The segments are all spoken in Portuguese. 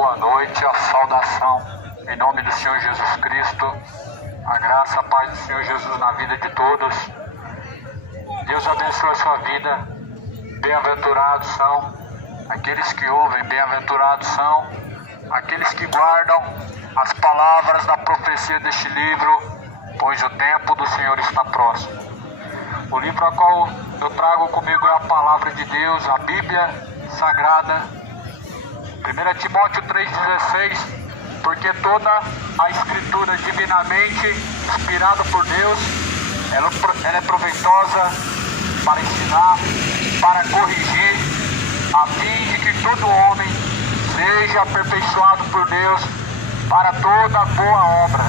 boa noite, a saudação em nome do Senhor Jesus Cristo, a graça, a paz do Senhor Jesus na vida de todos. Deus abençoe a sua vida. Bem-aventurados são aqueles que ouvem, bem-aventurados são aqueles que guardam as palavras da profecia deste livro, pois o tempo do Senhor está próximo. O livro a qual eu trago comigo é a palavra de Deus, a Bíblia Sagrada, 1 Timóteo 3,16, porque toda a Escritura divinamente inspirada por Deus, ela é proveitosa para ensinar, para corrigir, a fim de que todo homem seja aperfeiçoado por Deus para toda boa obra.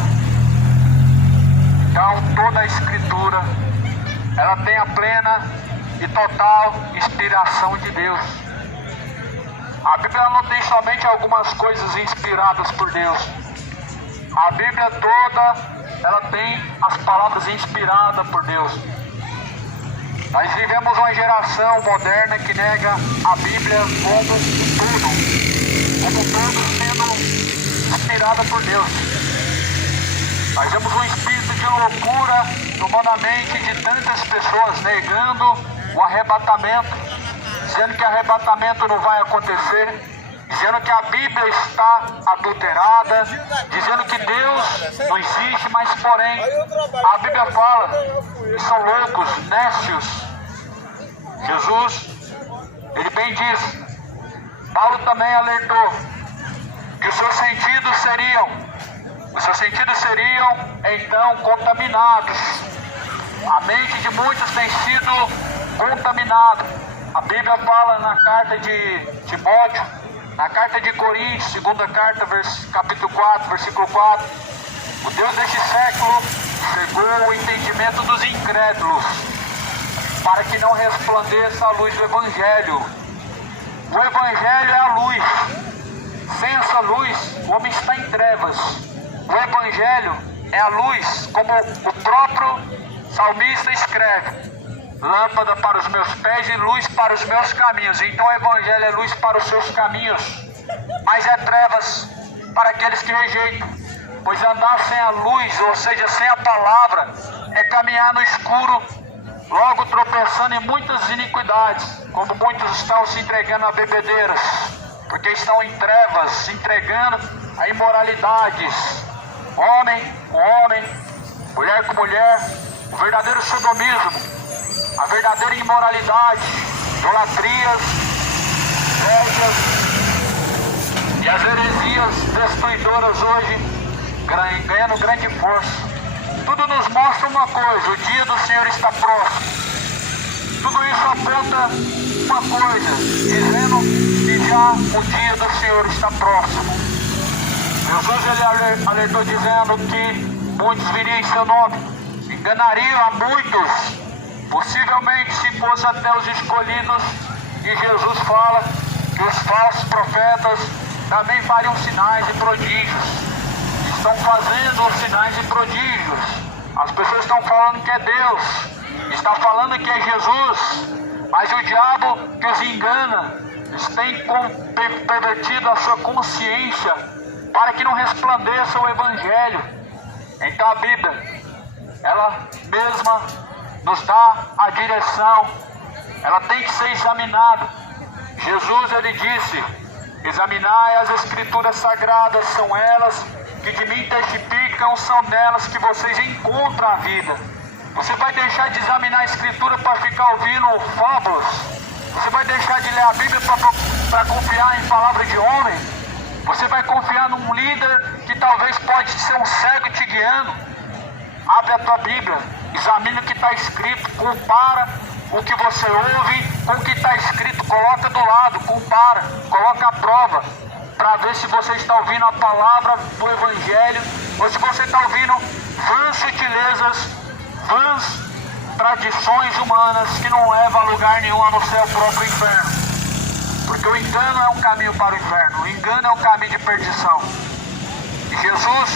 Então, toda a Escritura, ela tem a plena e total inspiração de Deus. A Bíblia não tem somente algumas coisas inspiradas por Deus. A Bíblia toda, ela tem as palavras inspiradas por Deus. Nós vivemos uma geração moderna que nega a Bíblia como tudo sendo inspirada por Deus. Nós vemos um espírito de loucura tomando a mente de tantas pessoas, negando o arrebatamento, dizendo que arrebatamento não vai acontecer, dizendo que a Bíblia está adulterada, dizendo que Deus não existe, mas porém a Bíblia fala que são loucos, nécios. Jesus, ele bem diz, Paulo também alertou que os seus sentidos seriam então contaminados. A mente de muitos tem sido contaminada. A Bíblia fala na carta de Timóteo, na carta de Coríntios, segunda carta, capítulo 4, versículo 4, o Deus deste século cegou o entendimento dos incrédulos, para que não resplandeça a luz do Evangelho. O Evangelho é a luz. Sem essa luz, o homem está em trevas. O Evangelho é a luz, como o próprio salmista escreve: lâmpada para os meus pés e luz para os meus caminhos. Então o Evangelho é luz para os seus caminhos, mas é trevas para aqueles que rejeitam. Pois andar sem a luz, ou seja, sem a palavra, é caminhar no escuro, logo tropeçando em muitas iniquidades, como muitos estão se entregando a bebedeiras, porque estão em trevas, se entregando a imoralidades, homem com homem, mulher com mulher, o verdadeiro sodomismo, a verdadeira imoralidade, idolatrias, invejas e as heresias destruidoras hoje ganhando grande força. Tudo nos mostra uma coisa: o dia do Senhor está próximo. Tudo isso aponta uma coisa, dizendo que já o dia do Senhor está próximo. Jesus, ele alertou dizendo que muitos viriam em seu nome, enganariam a muitos, possivelmente se fosse até os escolhidos. E Jesus fala que os falsos profetas também fariam sinais e prodígios. Estão fazendo sinais e prodígios. As pessoas estão falando que é Deus, está falando que é Jesus, mas o diabo que os engana, eles têm pervertido a sua consciência para que não resplandeça o Evangelho. Então a Bíblia, ela mesma nos dá a direção, ela tem que ser examinada. Jesus, ele disse: examinai as Escrituras Sagradas, são elas que de mim testificam, são delas que vocês encontram a vida. Você vai deixar de examinar a Escritura para ficar ouvindo fábulas? Você vai deixar de ler a Bíblia para confiar em palavra de homem? Você vai confiar num líder que talvez pode ser um cego te guiando? Abre a tua Bíblia, examina o que está escrito, compara o que você ouve com o que está escrito, coloca do lado, compara, coloca a prova, para ver se você está ouvindo a palavra do Evangelho ou se você está ouvindo vãs sutilezas, vãs tradições humanas que não levam a lugar nenhum a não ser o próprio inferno. Porque o engano é um caminho para o inferno, o engano é um caminho de perdição. E Jesus,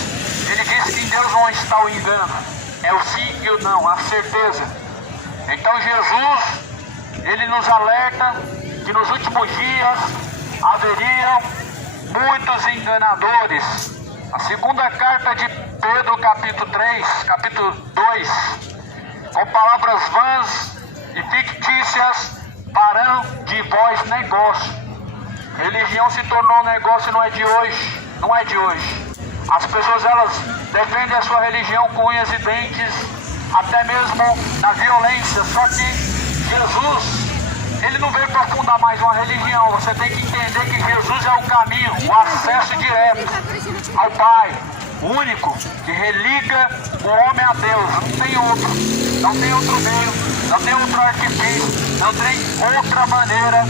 ele disse que em Deus não está o engano, é o sim e o não, a certeza. Então Jesus, ele nos alerta que nos últimos dias haveriam muitos enganadores. A segunda carta de Pedro, capítulo 2, com palavras vãs e fictícias farão de vós negócio. Religião se tornou um negócio, não é de hoje. As pessoas, elas defendem a sua religião com unhas e dentes, até mesmo na violência. Só que Jesus, ele não veio para fundar mais uma religião. Você tem que entender que Jesus é o caminho, o acesso direto ao Pai, o único que religa o homem a Deus. Não tem outro meio, não tem outro artifício, não tem outra maneira.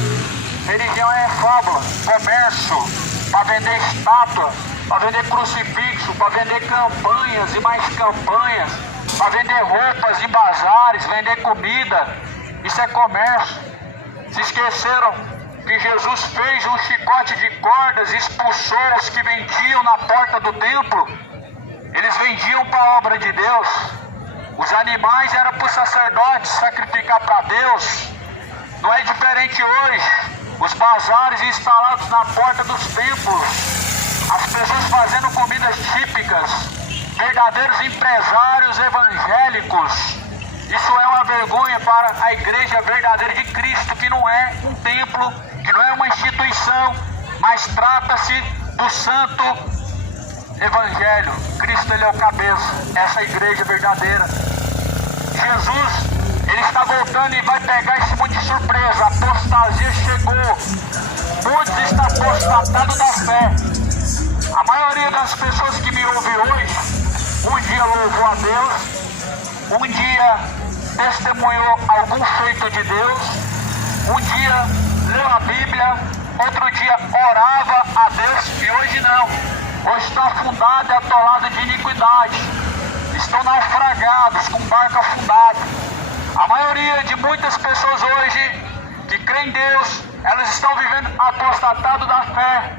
Religião é fábula, comércio, para vender estátua, para vender crucifixo, para vender campanhas e mais campanhas, para vender roupas em bazares, vender comida. Isso é comércio. Se esqueceram que Jesus fez um chicote de cordas e expulsou os que vendiam na porta do templo? Eles vendiam para a obra de Deus. Os animais eram para os sacerdotes sacrificar para Deus. Não é diferente hoje. Os bazares instalados na porta dos templos, as pessoas fazendo comidas típicas, verdadeiros empresários evangélicos. Isso é uma vergonha para a igreja verdadeira de Cristo, que não é um templo, que não é uma instituição, mas trata-se do santo evangelho. Cristo, ele é o cabeça, essa igreja verdadeira. Jesus, ele está voltando e vai pegar esse mundo de surpresa. A apostasia chegou. Muitos estão apostatados da fé. A maioria das pessoas que me ouvem hoje, um dia louvou a Deus, um dia testemunhou algum feito de Deus, um dia leu a Bíblia, outro dia orava a Deus, e hoje não. Hoje está afundado e atolado de iniquidade. Estão naufragados, com barco afundado. A maioria de muitas pessoas hoje que creem em Deus, elas estão vivendo apostatado da fé.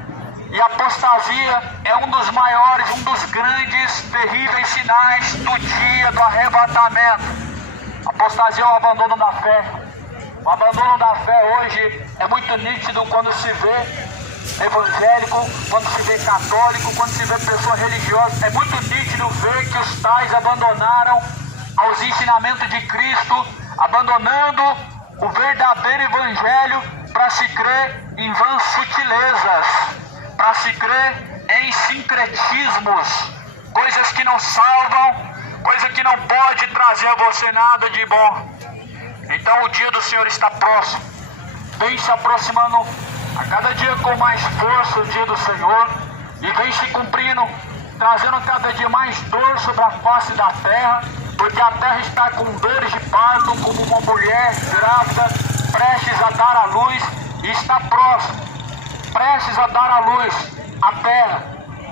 E a apostasia é um dos maiores, um dos grandes, terríveis sinais do dia do arrebatamento. A apostasia é o abandono da fé. O abandono da fé hoje é muito nítido quando se vê evangélico, quando se vê católico, quando se vê pessoa religiosa. É muito nítido ver que os tais abandonaram aos ensinamentos de Cristo, abandonando o verdadeiro evangelho para se crer em vãs sutilezas, para se crer em sincretismos, coisas que não salvam, coisa que não pode trazer a você nada de bom. Então o dia do Senhor está próximo, vem se aproximando a cada dia com mais força o dia do Senhor, e vem se cumprindo, trazendo cada dia mais dor sobre a face da terra, porque a terra está com dores de parto, como uma mulher grávida, prestes a dar à luz, e está próximo, prestes a dar à luz a terra.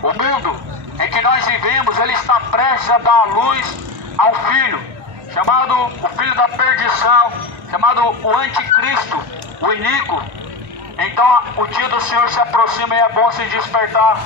O mundo em que nós vivemos, ele está prestes a dar à luz a um filho, chamado o filho da perdição, chamado o anticristo, o iníquo. Então o dia do Senhor se aproxima e é bom se despertar.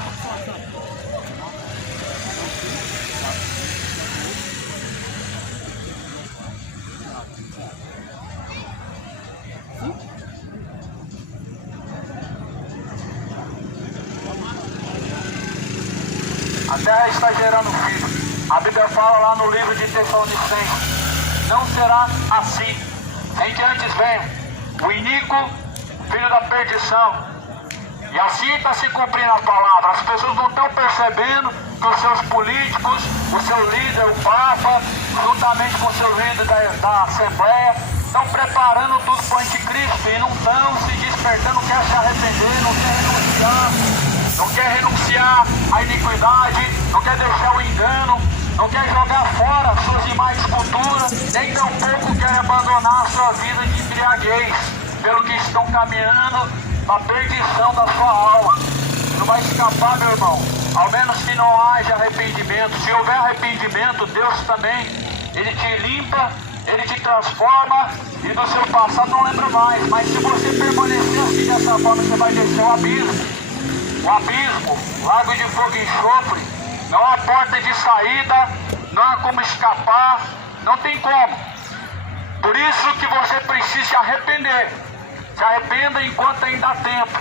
A terra está gerando filho. A Bíblia fala lá no livro de Tessalonicenses: não será assim, sem que antes venha o iníquo, filho da perdição. E assim está se cumprindo a palavra. As pessoas não estão percebendo que os seus políticos, o seu líder, o Papa, juntamente com o seu líder da Assembleia, estão preparando tudo para o anticristo e não estão se despertando, não quer se arrepender, não quer renunciar, não quer renunciar à iniquidade, não quer deixar o engano, não quer jogar fora suas imagens culturas, nem tampouco quer abandonar a sua vida de embriaguez, pelo que estão caminhando para a perdição da sua alma. Não vai escapar, meu irmão, ao menos que não haja arrependimento. Se houver arrependimento, Deus também, Ele te limpa, Ele te transforma, e do seu passado não lembra mais. Mas se você permanecer assim dessa forma, você vai descer o abismo. O abismo, lago de fogo e enxofre, não há porta de saída, não há como escapar, não tem como. Por isso que você precisa se arrepender. Se arrependa enquanto ainda há tempo.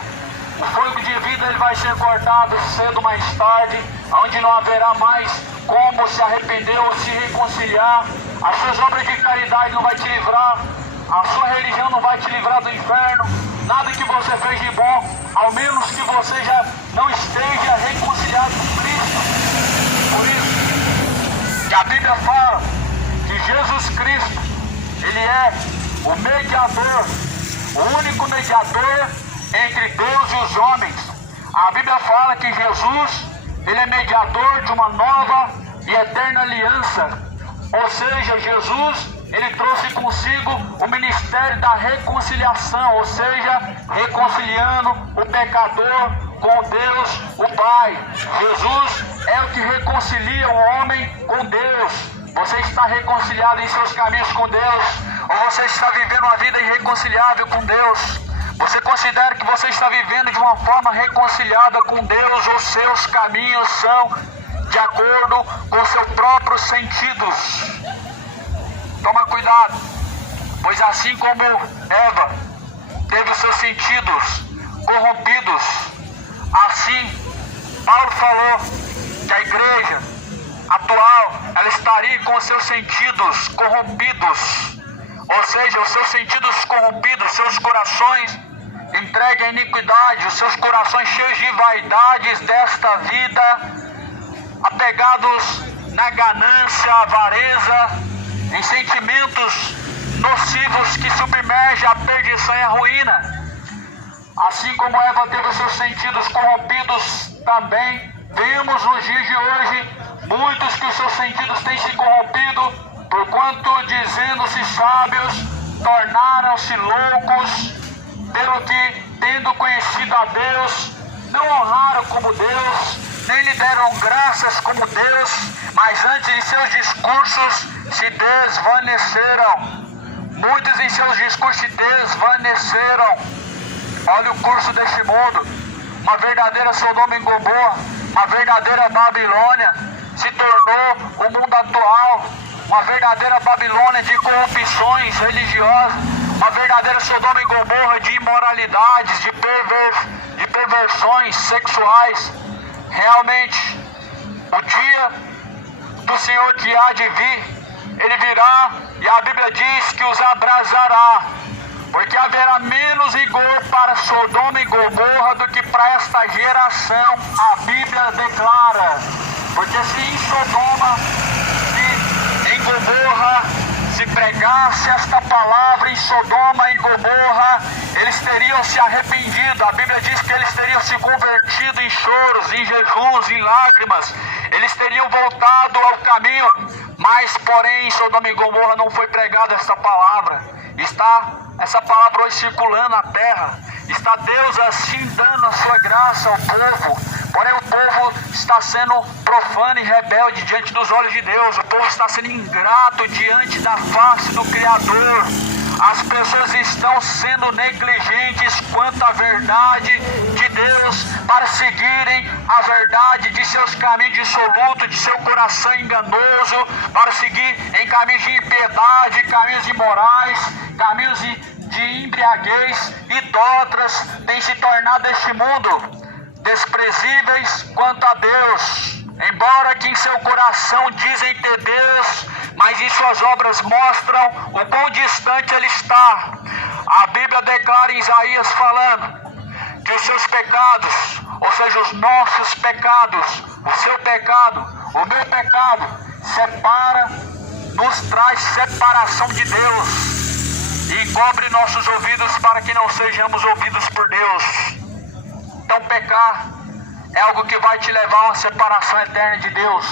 O fôlego de vida ele vai ser cortado cedo ou mais tarde, onde não haverá mais como se arrepender ou se reconciliar. As suas obras de caridade não vai te livrar, a sua religião não vai te livrar do inferno. Nada que você fez de bom, ao menos que você já não esteja reconciliado com Cristo. Por isso que a Bíblia fala que Jesus Cristo, ele é o mediador, o único mediador entre Deus e os homens. A Bíblia fala que Jesus, ele é mediador de uma nova e eterna aliança. Ou seja, Jesus, ele trouxe consigo o ministério da reconciliação, ou seja, reconciliando o pecador com Deus, o Pai. Jesus é o que reconcilia o homem com Deus. Você está reconciliado em seus caminhos com Deus? Ou você está vivendo uma vida irreconciliável com Deus? Você considera que você está vivendo de uma forma reconciliada com Deus, ou seus caminhos são de acordo com seus próprios sentidos? Toma cuidado, pois assim como Eva teve os seus sentidos corrompidos, assim Paulo falou que a igreja atual, ela estaria com os seus sentidos corrompidos, ou seja, os seus sentidos corrompidos, seus corações entregues à iniquidade, os seus corações cheios de vaidades desta vida, apegados na ganância, avareza, em sentimentos nocivos que submergem a perdição e a ruína. Assim como Eva teve os seus sentidos corrompidos, também vemos nos dias de hoje muitos que os seus sentidos têm se corrompido, porquanto, dizendo-se sábios, tornaram-se loucos, pelo que, tendo conhecido a Deus, não honraram como Deus, nem lhe deram graças como Deus, mas antes em seus discursos se desvaneceram. Muitos em seus discursos se desvaneceram. Olha o curso deste mundo. Uma verdadeira Sodoma e Gomorra, uma verdadeira Babilônia, se tornou o mundo atual. Uma verdadeira Babilônia de corrupções religiosas, uma verdadeira Sodoma e Gomorra de imoralidades, de perversões sexuais. Realmente, o dia do Senhor que há de vir, ele virá e a Bíblia diz que os abrasará, porque haverá menos rigor para Sodoma e Gomorra do que para esta geração, a Bíblia declara. Porque se em Sodoma e em Gomorra se pregasse esta palavra em Sodoma e Gomorra, eles teriam se arrependido. A Bíblia diz que eles teriam se convertido em choros, em jejuns, em lágrimas. Eles teriam voltado ao caminho. Mas, porém, em Sodoma e Gomorra não foi pregada esta palavra. Está essa palavra hoje circulando na terra. Está Deus assim dando a sua graça ao povo. Porém o povo está sendo profano e rebelde diante dos olhos de Deus. O povo está sendo ingrato diante da face do Criador. As pessoas estão sendo negligentes quanto à verdade de Deus, para seguirem a verdade de seus caminhos dissolutos, de seu coração enganoso, para seguir em caminhos de impiedade, caminhos imorais, caminhos de embriaguez, idólatras, têm se tornado este mundo desprezíveis quanto a Deus. Embora que em seu coração dizem ter Deus, mas em suas obras mostram o quão distante ele está. A Bíblia declara em Isaías falando que os seus pecados, ou seja, os nossos pecados, o seu pecado, o meu pecado, nos traz separação de Deus e encobre nossos ouvidos para que não sejamos ouvidos por Deus. Então pecar é algo que vai te levar a uma separação eterna de Deus.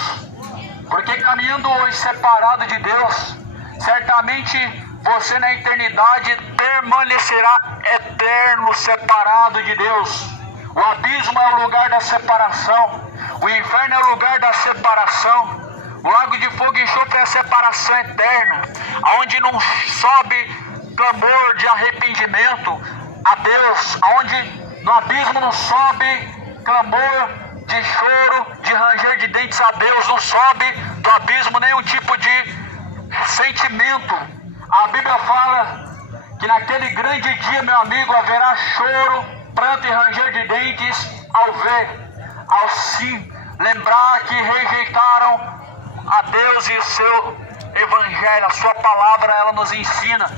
Porque caminhando hoje separado de Deus, certamente você na eternidade permanecerá eterno separado de Deus. O abismo é o lugar da separação. O inferno é o lugar da separação. O lago de fogo e enxofre é a separação eterna, onde não sobe clamor de arrependimento a Deus, onde no abismo não sobe clamor de choro, de ranger de dentes a Deus, não sobe do abismo nenhum tipo de sentimento. A Bíblia fala que naquele grande dia, meu amigo, haverá choro pranto e ranger de dentes ao se lembrar que rejeitaram a Deus e o seu evangelho, a sua palavra. Ela nos ensina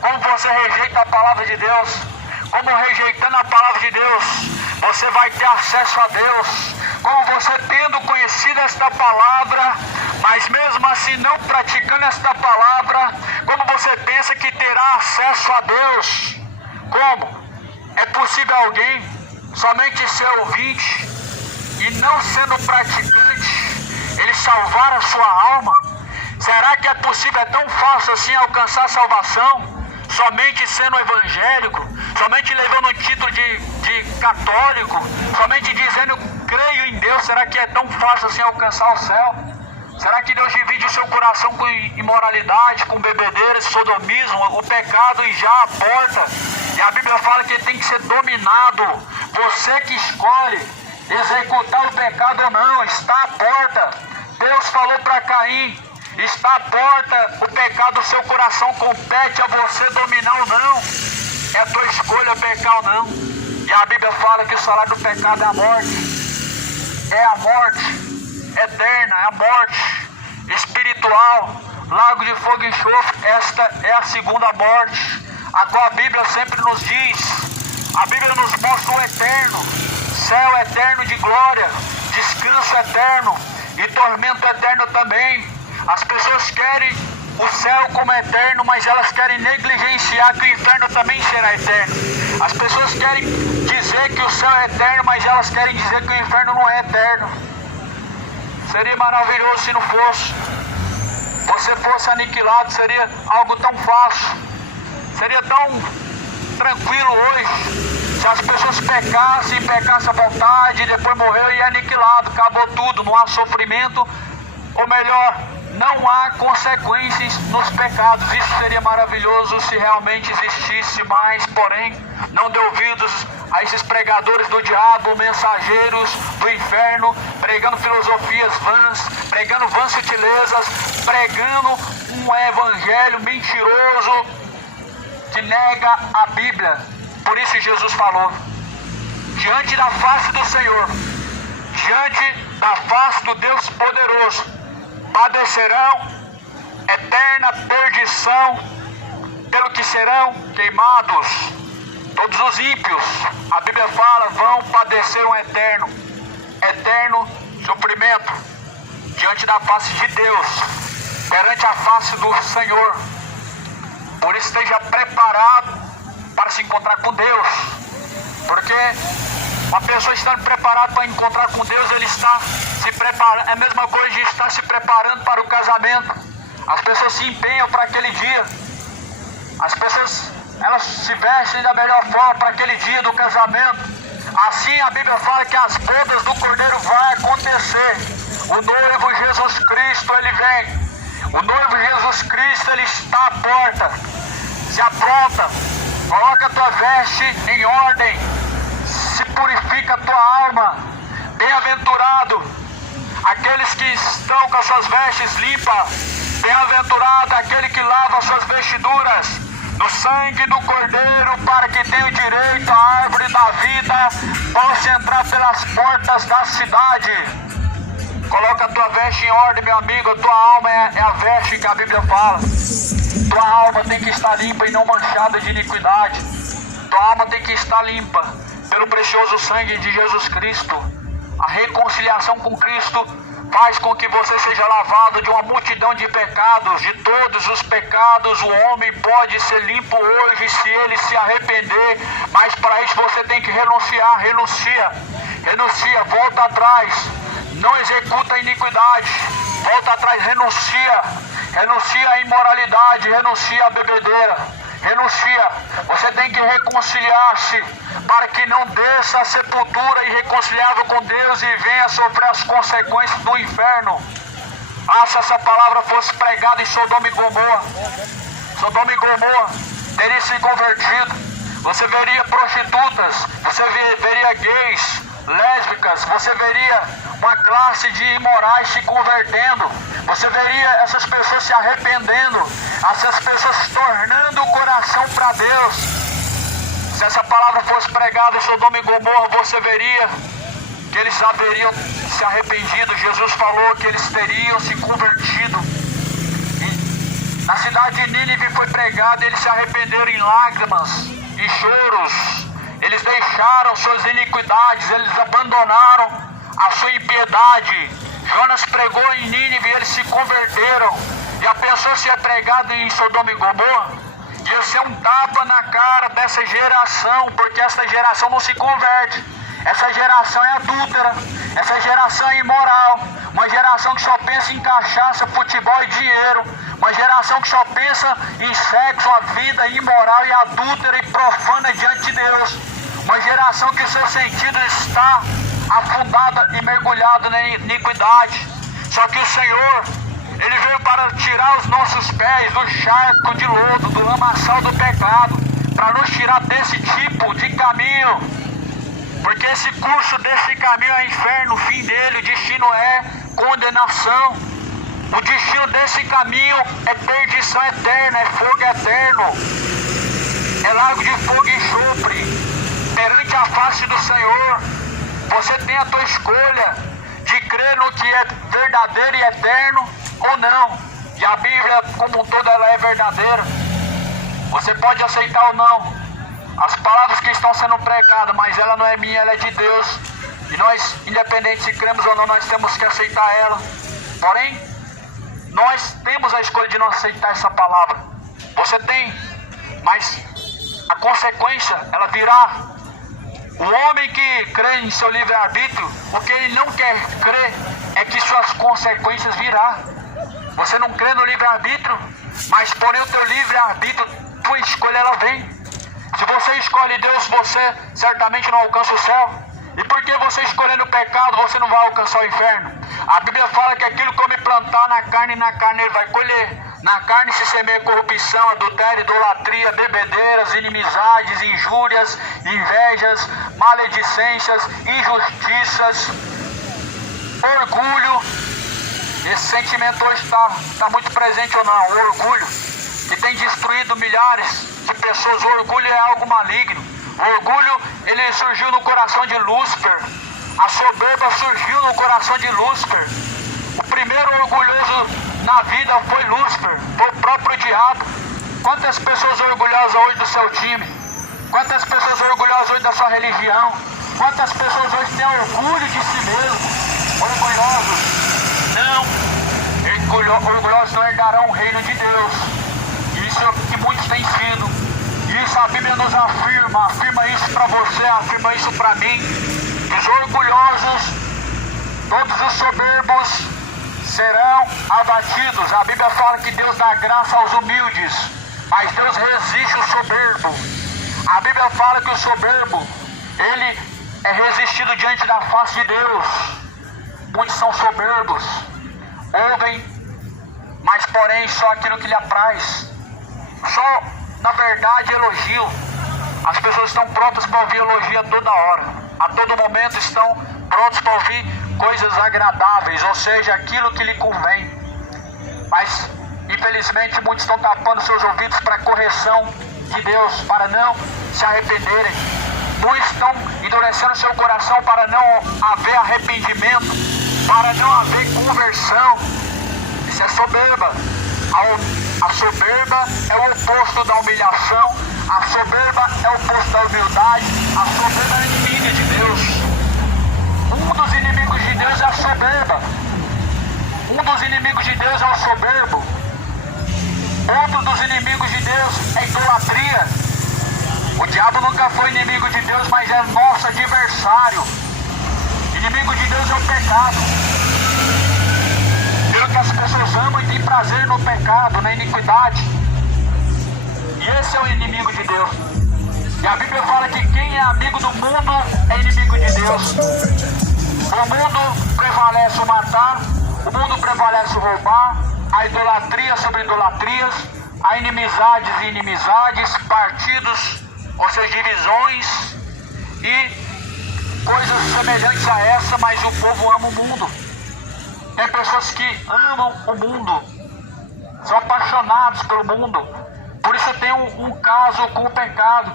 como você rejeita a palavra de Deus, como rejeitando a palavra de Deus, você vai ter acesso a Deus, como você tendo conhecido esta palavra, mas mesmo assim não praticando esta palavra, como você pensa que terá acesso a Deus. Como? É possível alguém somente ser ouvinte e não sendo praticante, ele salvar a sua alma? Será que é possível, é tão fácil assim alcançar a salvação? Somente sendo evangélico, somente levando um título de católico, somente dizendo creio em Deus? Será que é tão fácil assim alcançar o céu? Será que Deus divide o seu coração com imoralidade, com bebedeira, sodomismo, o pecado e já a porta? E a Bíblia fala que ele tem que ser dominado. Você que escolhe executar o pecado ou não, está à porta. Deus falou para Caim: está à porta o pecado do seu coração, compete a você dominar ou não. É a tua escolha pecar ou não. E a Bíblia fala que o salário do pecado é a morte. É a morte eterna, é a morte espiritual, lago de fogo e enxofre. Esta é a segunda morte, a qual a Bíblia sempre nos diz. A Bíblia nos mostra o eterno, céu eterno de glória, descanso eterno e tormento eterno também. As pessoas querem o céu como eterno, mas elas querem negligenciar que o inferno também será eterno. As pessoas querem dizer que o céu é eterno, mas elas querem dizer que o inferno não é eterno. Seria maravilhoso se não fosse. Você fosse aniquilado, seria algo tão fácil. Seria tão tranquilo hoje se as pessoas pecassem à vontade e depois morreu e aniquilado, acabou tudo, não há sofrimento, ou melhor, não há consequências nos pecados. Isso seria maravilhoso se realmente existisse, mas porém não dê ouvidos a esses pregadores do diabo, mensageiros do inferno, pregando filosofias vãs, pregando vãs sutilezas, pregando um evangelho mentiroso que nega a Bíblia. Por isso Jesus falou: diante da face do Senhor, diante da face do Deus poderoso, padecerão eterna perdição, pelo que serão queimados. Todos os ímpios, a Bíblia fala, vão padecer um eterno sofrimento diante da face de Deus, perante a face do Senhor. Por isso esteja preparado para se encontrar com Deus, porque uma pessoa estando preparada para encontrar com Deus, ele está se preparando. É a mesma coisa de estar se preparando para o casamento. As pessoas se empenham para aquele dia. As pessoas, elas se vestem da melhor forma para aquele dia do casamento. Assim a Bíblia fala que as bodas do Cordeiro vai acontecer. O noivo Jesus Cristo, ele vem. O noivo Jesus Cristo, ele está à porta. Se apronta, coloca a tua veste em ordem, se purifica a tua alma. Bem-aventurado aqueles que estão com as suas vestes limpas. Bem-aventurado aquele que lava as suas vestiduras no sangue do Cordeiro, para que tenha o direito à árvore da vida, possa entrar pelas portas da cidade. Coloca a tua veste em ordem, meu amigo. A tua alma é a veste que a Bíblia fala. Tua alma tem que estar limpa e não manchada de iniquidade. Tua alma tem que estar limpa pelo precioso sangue de Jesus Cristo. A reconciliação com Cristo faz com que você seja lavado de uma multidão de pecados, de todos os pecados. O homem pode ser limpo hoje se ele se arrepender, mas para isso você tem que renunciar. Renuncia, volta atrás, não executa a iniquidade, volta atrás, renuncia à imoralidade, renuncia à bebedeira, renuncia. Você tem que reconciliar-se para que não desça a sepultura irreconciliável com Deus e venha sofrer as consequências do inferno. Se essa palavra fosse pregada em Sodoma e Gomorra teria se convertido. Você veria prostitutas, você veria gays, lésbicas, você veria uma classe de imorais se convertendo, você veria essas pessoas se arrependendo, essas pessoas tornando o coração para Deus. Se essa palavra fosse pregada em Sodoma e Gomorra, você veria que eles haveriam se arrependido. Jesus falou que eles teriam se convertido. E na cidade de Nínive foi pregado, eles se arrependeram em lágrimas e choros. Eles deixaram suas iniquidades, eles abandonaram a sua impiedade. Jonas pregou em Nínive e eles se converteram. E a pessoa se é pregado em Sodoma e Gomorra, ia ser um tapa na cara dessa geração, porque essa geração não se converte. Essa geração é adúltera, essa geração é imoral, uma geração que só pensa em cachaça, futebol e dinheiro, uma geração que só pensa em sexo, a vida imoral e adúltera e profana diante de Deus, uma geração que o seu sentido está afundado e mergulhado na iniquidade. Só que o Senhor, Ele veio para tirar os nossos pés do charco de lodo, do lamaçal do pecado, para nos tirar desse tipo de caminho. Porque esse curso desse caminho é inferno, o fim dele, o destino é condenação. O destino desse caminho é perdição eterna, é fogo eterno. É lago de fogo e enxofre. Perante a face do Senhor, você tem a tua escolha de crer no que é verdadeiro e eterno ou não. E a Bíblia como um todo ela é verdadeira. Você pode aceitar ou não as palavras que estão sendo pregadas, mas ela não é minha, ela é de Deus. E nós, independente se cremos ou não, nós temos que aceitar ela. Porém, nós temos a escolha de não aceitar essa palavra. Você tem, mas a consequência, ela virá. O homem que crê em seu livre-arbítrio, o que ele não quer crer é que suas consequências virá. Você não crê no livre-arbítrio, mas porém o teu livre-arbítrio, tua escolha, ela vem. Se você escolhe Deus, você certamente não alcança o céu. E porque você escolhendo o pecado, você não vai alcançar o inferno. A Bíblia fala que aquilo que homem plantar na carne ele vai colher. Na carne se semeia corrupção, adultério, idolatria, bebedeiras, inimizades, injúrias, invejas, maledicências, injustiças, orgulho. Esse sentimento hoje está muito presente ou não? O orgulho, que tem destruído milhares de pessoas. O orgulho é algo maligno. O orgulho, ele surgiu no coração de Lúcifer. A soberba surgiu no coração de Lúcifer. O primeiro orgulhoso na vida foi Lúcifer, foi o próprio diabo. Quantas pessoas orgulhosas hoje do seu time? Quantas pessoas orgulhosas hoje da sua religião? Quantas pessoas hoje têm orgulho de si mesmo? Orgulhosos não, orgulhosos não herdarão o reino de Deus. Isso é o que muitos têm sido. Isso a Bíblia nos afirma isso para você, afirma isso para mim. Os orgulhosos, todos os soberbos serão abatidos. A Bíblia fala que Deus dá graça aos humildes, mas Deus resiste o soberbo. A Bíblia fala que o soberbo, ele é resistido diante da face de Deus. Muitos são soberbos, ouvem, mas porém só aquilo que lhe apraz. Só, na verdade, elogio. As pessoas estão prontas para ouvir elogio a toda hora. A todo momento estão prontos para ouvir coisas agradáveis, ou seja, aquilo que lhe convém. Mas, infelizmente, muitos estão tapando seus ouvidos para a correção de Deus, para não se arrependerem. Muitos estão endurecendo seu coração para não haver arrependimento, para não haver conversão. Isso é soberba. A soberba é o oposto da humilhação. A soberba é o oposto da humildade. A soberba é inimiga de Deus. Um dos inimigos de Deus é a soberba. Um dos inimigos de Deus é o soberbo. Outro dos inimigos de Deus é a idolatria. O diabo nunca foi inimigo de Deus, mas é nosso adversário. Inimigo de Deus é o pecado. Pelo que as pessoas amam e têm prazer no pecado, na iniquidade. E esse é o inimigo de Deus. E a Bíblia fala que quem é amigo do mundo é inimigo de Deus. O mundo prevalece o matar, o mundo prevalece o roubar, a idolatria sobre idolatrias, a inimizades e inimizades, partidos, ou seja, divisões e coisas semelhantes a essa, mas o povo ama o mundo. Tem pessoas que amam o mundo, são apaixonados pelo mundo. Por isso tem um caso com o pecado.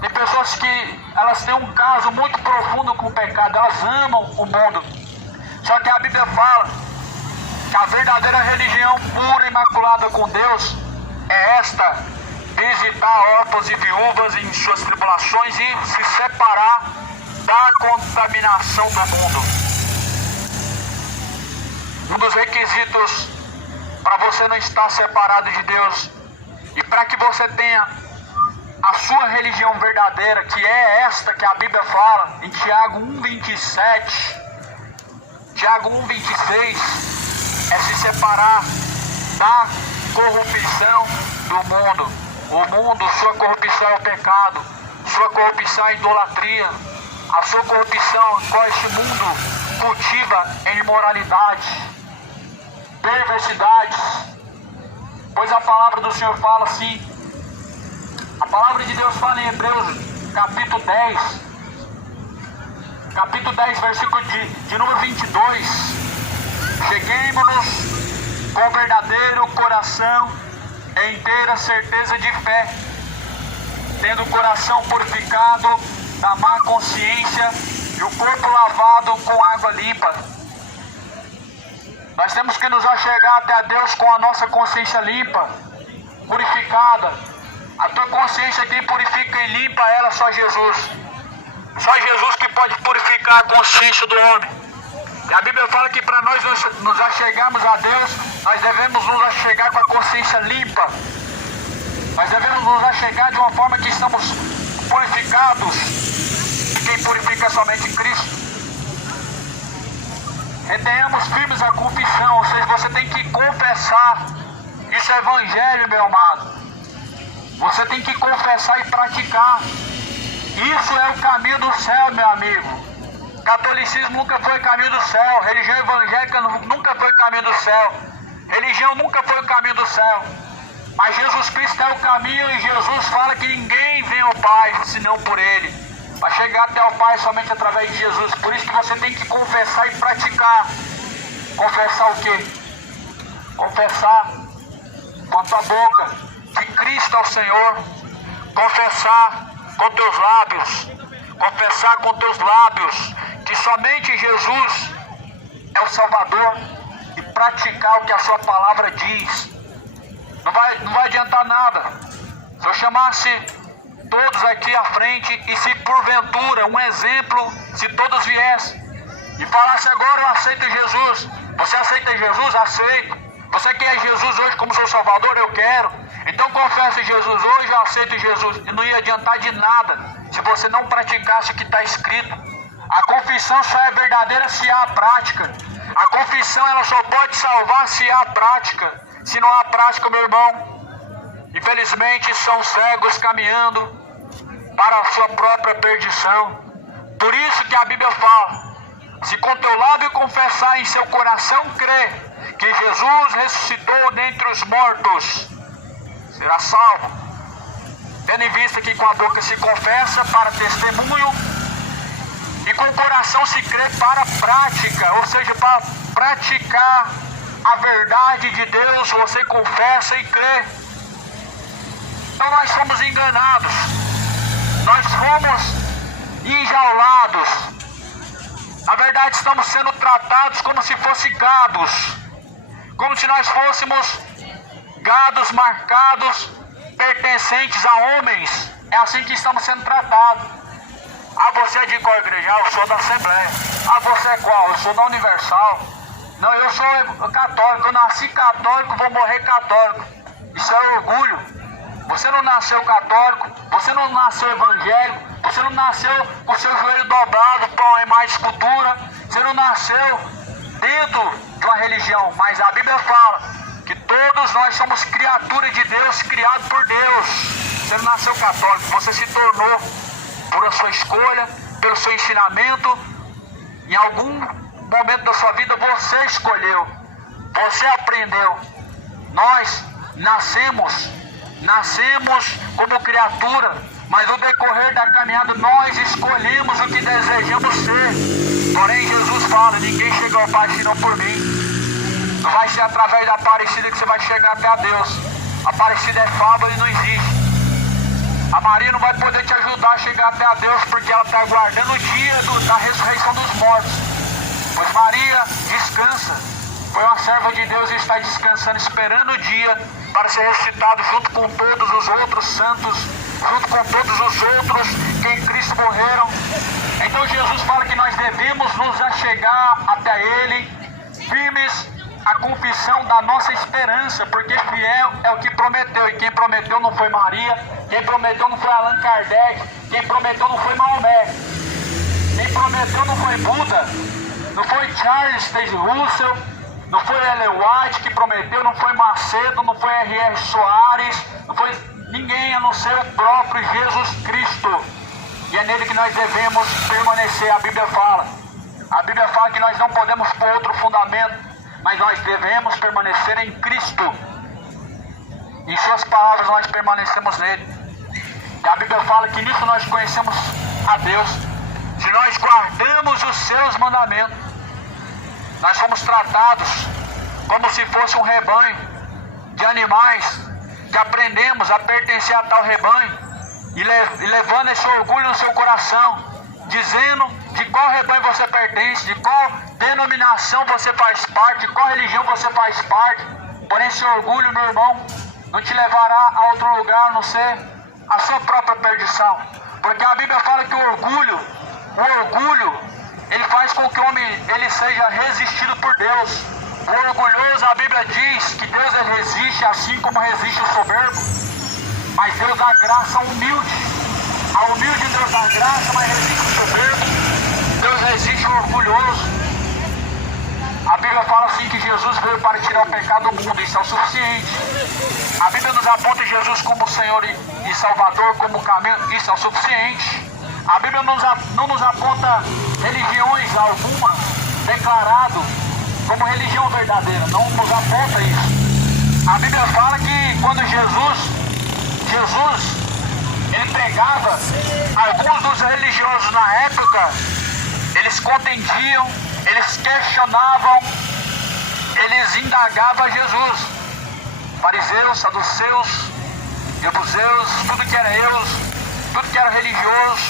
Tem pessoas que elas têm um caso muito profundo com o pecado, elas amam o mundo. Só que a Bíblia fala que a verdadeira religião pura e imaculada com Deus é esta: visitar órfãos e viúvas em suas tribulações e se separar da contaminação do mundo. Um dos requisitos para você não estar separado de Deus e para que você tenha a sua religião verdadeira, que é esta que a Bíblia fala em Tiago 1,27, Tiago 1,26, é se separar da corrupção do mundo. O mundo, sua corrupção é o pecado, sua corrupção é a idolatria, a sua corrupção, qual este mundo cultiva em imoralidade, perversidades. Pois a palavra do Senhor fala assim, a palavra de Deus fala em Hebreus capítulo 10, versículo de número 22. Cheguemos-nos com verdadeiro coração e inteira certeza de fé, tendo o coração purificado da má consciência e o corpo lavado com água limpa. Nós temos que nos achegar até a Deus com a nossa consciência limpa, purificada. A tua consciência, quem purifica e limpa ela é só Jesus. Só Jesus que pode purificar a consciência do homem. E a Bíblia fala que para nós nos achegarmos a Deus, nós devemos nos achegar com a consciência limpa. Nós devemos nos achegar de uma forma que estamos purificados. E quem purifica é somente Cristo. Retenhamos firmes a confissão, ou seja, você tem que confessar. Isso é evangelho, meu amado. Você tem que confessar e praticar. Isso é o caminho do céu, meu amigo. Catolicismo nunca foi o caminho do céu. Religião evangélica nunca foi o caminho do céu. Religião nunca foi o caminho do céu. Mas Jesus Cristo é o caminho e Jesus fala que ninguém vem ao Pai senão por Ele. Vai chegar até o Pai somente através de Jesus. Por isso que você tem que confessar e praticar. Confessar o quê? Confessar com a tua boca que Cristo é o Senhor. Confessar com teus lábios. Confessar com teus lábios que somente Jesus é o Salvador. E praticar o que a sua palavra diz. Não vai adiantar nada. Se eu chamasse todos aqui à frente e se porventura, um exemplo, se todos viessem e falasse agora eu aceito Jesus. Você aceita Jesus? Aceito. Você quer Jesus hoje como seu Salvador? Eu quero. Então confesse Jesus hoje, eu aceito Jesus. E não ia adiantar de nada se você não praticasse o que está escrito. A confissão só é verdadeira se há a prática. A confissão ela só pode salvar se há a prática. Se não há prática, meu irmão, infelizmente são cegos caminhando para a sua própria perdição. Por isso que a Bíblia fala: se com teu lábio confessar em seu coração crer que Jesus ressuscitou dentre os mortos, será salvo. Tendo em vista que com a boca se confessa para testemunho e com o coração se crê para prática, ou seja, para praticar a verdade de Deus, você confessa e crê. Então nós somos enganados, nós fomos enjaulados. Na verdade estamos sendo tratados como se fossem gados, como se nós fôssemos gados marcados, pertencentes a homens. É assim que estamos sendo tratados. Ah, você é de qual igreja? Ah, eu sou da Assembleia. Ah, você é qual? Eu sou da Universal. Não, eu sou católico, eu nasci católico, vou morrer católico. Isso é orgulho. Você não nasceu católico, você não nasceu evangélico, você não nasceu com o seu joelho dobrado para uma imagem de escultura, você não nasceu dentro de uma religião, mas a Bíblia fala que todos nós somos criaturas de Deus, criados por Deus. Você não nasceu católico, você se tornou por a sua escolha, pelo seu ensinamento. Em algum momento da sua vida você escolheu, você aprendeu. Nós nascemos como criatura, mas no decorrer da caminhada nós escolhemos o que desejamos ser. Porém Jesus fala: ninguém chega ao Pai senão por mim. Não vai ser através da Aparecida que você vai chegar até a Deus. A Aparecida é fábula e não existe. A Maria não vai poder te ajudar a chegar até a Deus, porque ela está aguardando o dia da ressurreição dos mortos. Pois Maria descansa, foi uma serva de Deus e está descansando, esperando o dia para ser ressuscitado junto com todos os outros santos, junto com todos os outros que em Cristo morreram. Então Jesus fala que nós devemos nos achegar até Ele, firmes a confissão da nossa esperança, porque fiel é o que prometeu, e quem prometeu não foi Maria, quem prometeu não foi Allan Kardec, quem prometeu não foi Maomé, quem prometeu não foi Buda, não foi Charles Taze Russell, não foi Ellen White que prometeu, não foi Macedo, não foi R.R. Soares, não foi ninguém a não ser o próprio Jesus Cristo, e é nele que nós devemos permanecer. A Bíblia fala que nós não podemos pôr outro fundamento, mas nós devemos permanecer em Cristo. Em suas palavras nós permanecemos nele. E a Bíblia fala que nisso nós conhecemos a Deus, se nós guardamos os seus mandamentos. Nós somos tratados como se fosse um rebanho de animais, que aprendemos a pertencer a tal rebanho, e levando esse orgulho no seu coração, dizendo de qual rebanho você pertence, de qual denominação você faz parte, de qual religião você faz parte. Porém, esse orgulho, meu irmão, não te levará a outro lugar a não ser a sua própria perdição. Porque a Bíblia fala que o orgulho, ele faz com que o homem ele seja resistido por Deus. O orgulhoso, a Bíblia diz que Deus ele resiste assim como resiste o soberbo, mas Deus dá graça ao humilde. Ao humilde Deus dá graça, mas resiste o soberbo. Deus resiste o orgulhoso. A Bíblia fala assim que Jesus veio para tirar o pecado do mundo, isso é o suficiente. A Bíblia nos aponta Jesus como Senhor e Salvador, como caminho, isso é o suficiente. A Bíblia não nos aponta religiões alguma declarado como religião verdadeira, não nos aponta isso. A Bíblia fala que quando Jesus ele pegava alguns dos religiosos na época, eles contendiam, eles questionavam, eles indagavam a Jesus. Fariseus, saduceus, jebuseus, tudo que era religioso,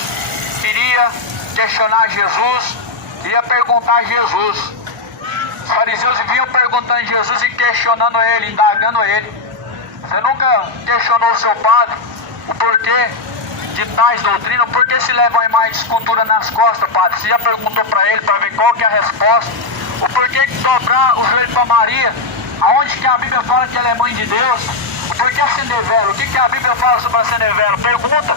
queria questionar Jesus, queria perguntar a Jesus. Os fariseus vinham perguntando a Jesus e questionando ele, indagando ele. Você nunca questionou o seu padre o porquê de tais doutrinas? Por que se levam a imagem de escultura nas costas, padre? Você já perguntou para ele para ver qual que é a resposta? O porquê de dobrar o joelho para Maria? Aonde que a Bíblia fala que ela é mãe de Deus? O porquê acender vela? O que a Bíblia fala sobre acender vela? Pergunta.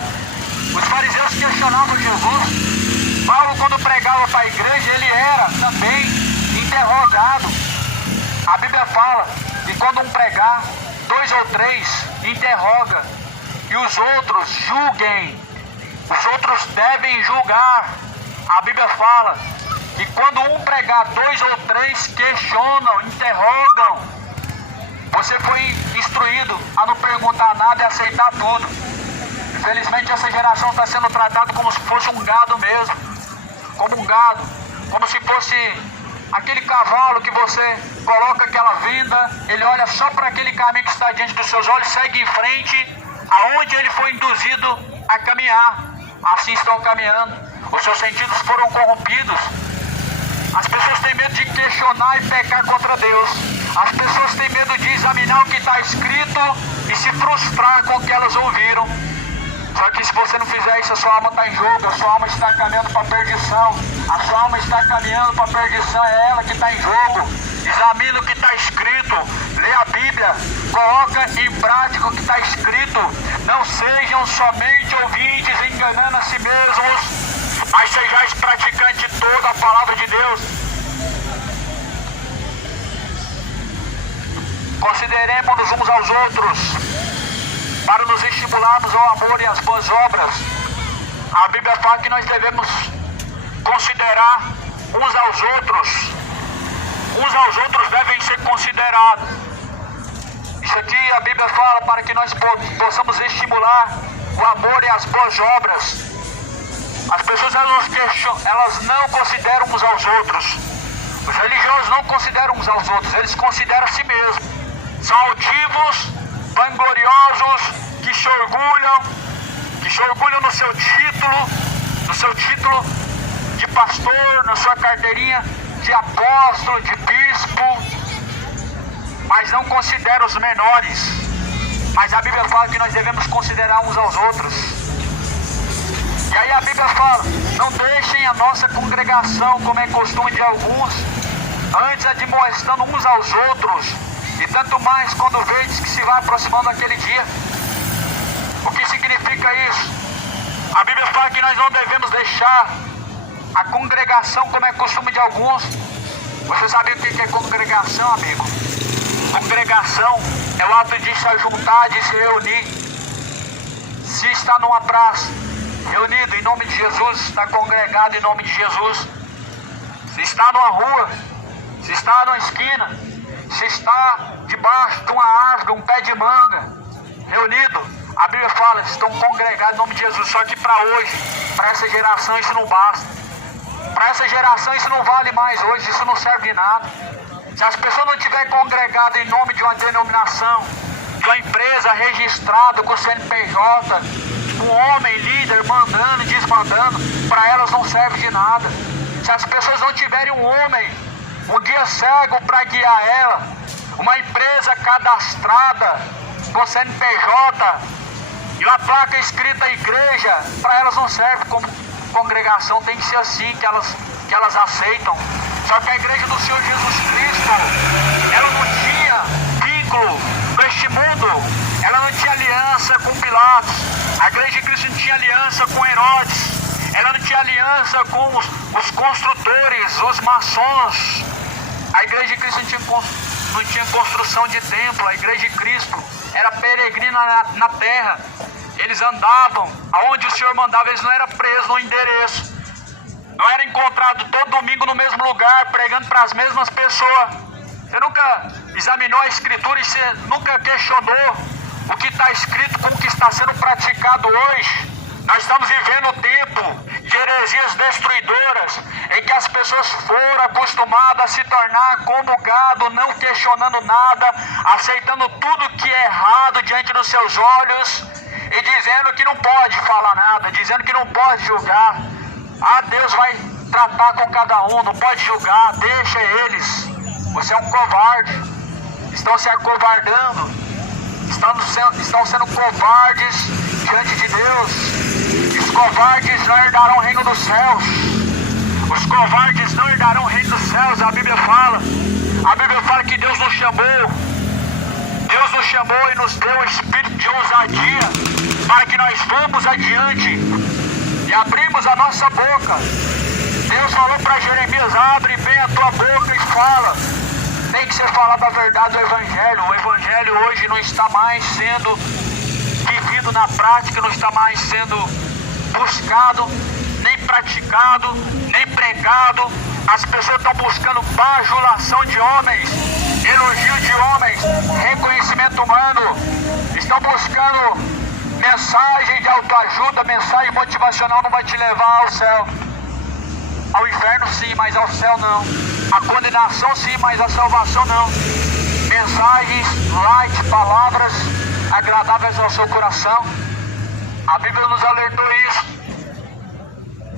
Os fariseus questionavam Jesus. Paulo, quando pregava para a igreja, ele era também interrogado. A Bíblia fala que quando um pregar, 2 ou 3 interroga, e os outros julguem. Os outros devem julgar. A Bíblia fala que quando um pregar, 2 ou 3 questionam, interrogam. Você foi instruído a não perguntar nada e aceitar tudo. Infelizmente essa geração está sendo tratada como se fosse um gado mesmo. Como um gado. Como se fosse aquele cavalo que você coloca aquela venda, ele olha só para aquele caminho que está diante dos seus olhos, segue em frente, aonde ele foi induzido a caminhar. Assim estão caminhando. Os seus sentidos foram corrompidos. As pessoas têm medo de questionar e pecar contra Deus. As pessoas têm medo de examinar o que está escrito e se frustrar com o que elas ouviram. Só que se você não fizer isso, a sua alma está em jogo, a sua alma está caminhando para a perdição. A sua alma está caminhando para a perdição, é ela que está em jogo. Examina o que está escrito, lê a Bíblia, coloca em prática o que está escrito. Não sejam somente ouvintes enganando a si mesmos, mas sejais praticantes de toda a palavra de Deus. Consideremos-nos uns aos outros, para nos estimularmos ao amor e às boas obras. A Bíblia fala que nós devemos considerar uns aos outros. Uns aos outros devem ser considerados. Isso aqui a Bíblia fala para que nós possamos estimular o amor e as boas obras. As pessoas elas não consideram uns aos outros. Os religiosos não consideram uns aos outros, eles consideram a si mesmos. São altivos, vangloriosos, que se orgulham, se orgulham no seu título de pastor, na sua carteirinha de apóstolo, de bispo, mas não consideram os menores. Mas a Bíblia fala que nós devemos considerar uns aos outros. E aí a Bíblia fala: não deixem a nossa congregação, como é costume de alguns, antes admoestando uns aos outros, e tanto mais quando vedes que se vai aproximando aquele dia. O que significa isso? A Bíblia fala que nós não devemos deixar a congregação, como é costume de alguns. Você sabe o que é congregação, amigo? Congregação é o ato de se juntar, de se reunir. Se está numa praça, reunido em nome de Jesus, está congregado em nome de Jesus. Se está numa rua, se está numa esquina, se está debaixo de uma árvore, um pé de manga, reunido, a Bíblia fala, estão congregados em nome de Jesus. Só que para hoje, para essa geração, isso não basta. Para essa geração isso não vale mais hoje, isso não serve de nada. Se as pessoas não estiverem congregadas em nome de uma denominação, de uma empresa registrada com CNPJ, um homem líder mandando e desmandando, para elas não serve de nada. Se as pessoas não tiverem um homem, um guia cego para guiar ela, uma empresa cadastrada com CNPJ e uma placa escrita igreja, para elas não serve como congregação. Tem que ser assim que elas aceitam. Só que a igreja do Senhor Jesus Cristo, ela não tinha vínculo com este mundo, ela não tinha aliança com Pilatos, a igreja de Cristo não tinha aliança com Herodes, ela não tinha aliança com os construtores, os maçons. A igreja de Cristo não tinha construção de templo. A igreja de Cristo era peregrina na terra. Eles andavam aonde o Senhor mandava, eles não eram presos no endereço, não era encontrado todo domingo no mesmo lugar, pregando para as mesmas pessoas. Você nunca examinou a Escritura e você nunca questionou o que está escrito com o que está sendo praticado hoje? Nós estamos vivendo um tempo de heresias destruidoras, em que as pessoas foram acostumadas a se tornar como gado, não questionando nada, aceitando tudo que é errado diante dos seus olhos, e dizendo que não pode falar nada, dizendo que não pode julgar. Deus vai tratar com cada um, não pode julgar, deixa eles. Você é um covarde. Estão se acovardando, estão sendo covardes diante de Deus. Os covardes não herdarão o reino dos céus. Os covardes não herdarão o reino dos céus. A Bíblia fala que Deus nos chamou e nos deu o espírito de ousadia, para que nós vamos adiante e abrimos a nossa boca. Deus falou para Jeremias: abre bem a tua boca e fala. Tem que ser falada a verdade do Evangelho. O Evangelho hoje não está mais sendo vivido na prática, não está mais sendo buscado, nem praticado, nem pregado. As pessoas estão buscando bajulação de homens, elogio de homens, reconhecimento humano. Estão buscando mensagem de autoajuda, mensagem motivacional. Não vai te levar ao céu. Ao inferno sim, mas ao céu não. A condenação sim, mas a salvação não. Mensagens light, palavras agradáveis ao seu coração. A Bíblia nos alertou isso.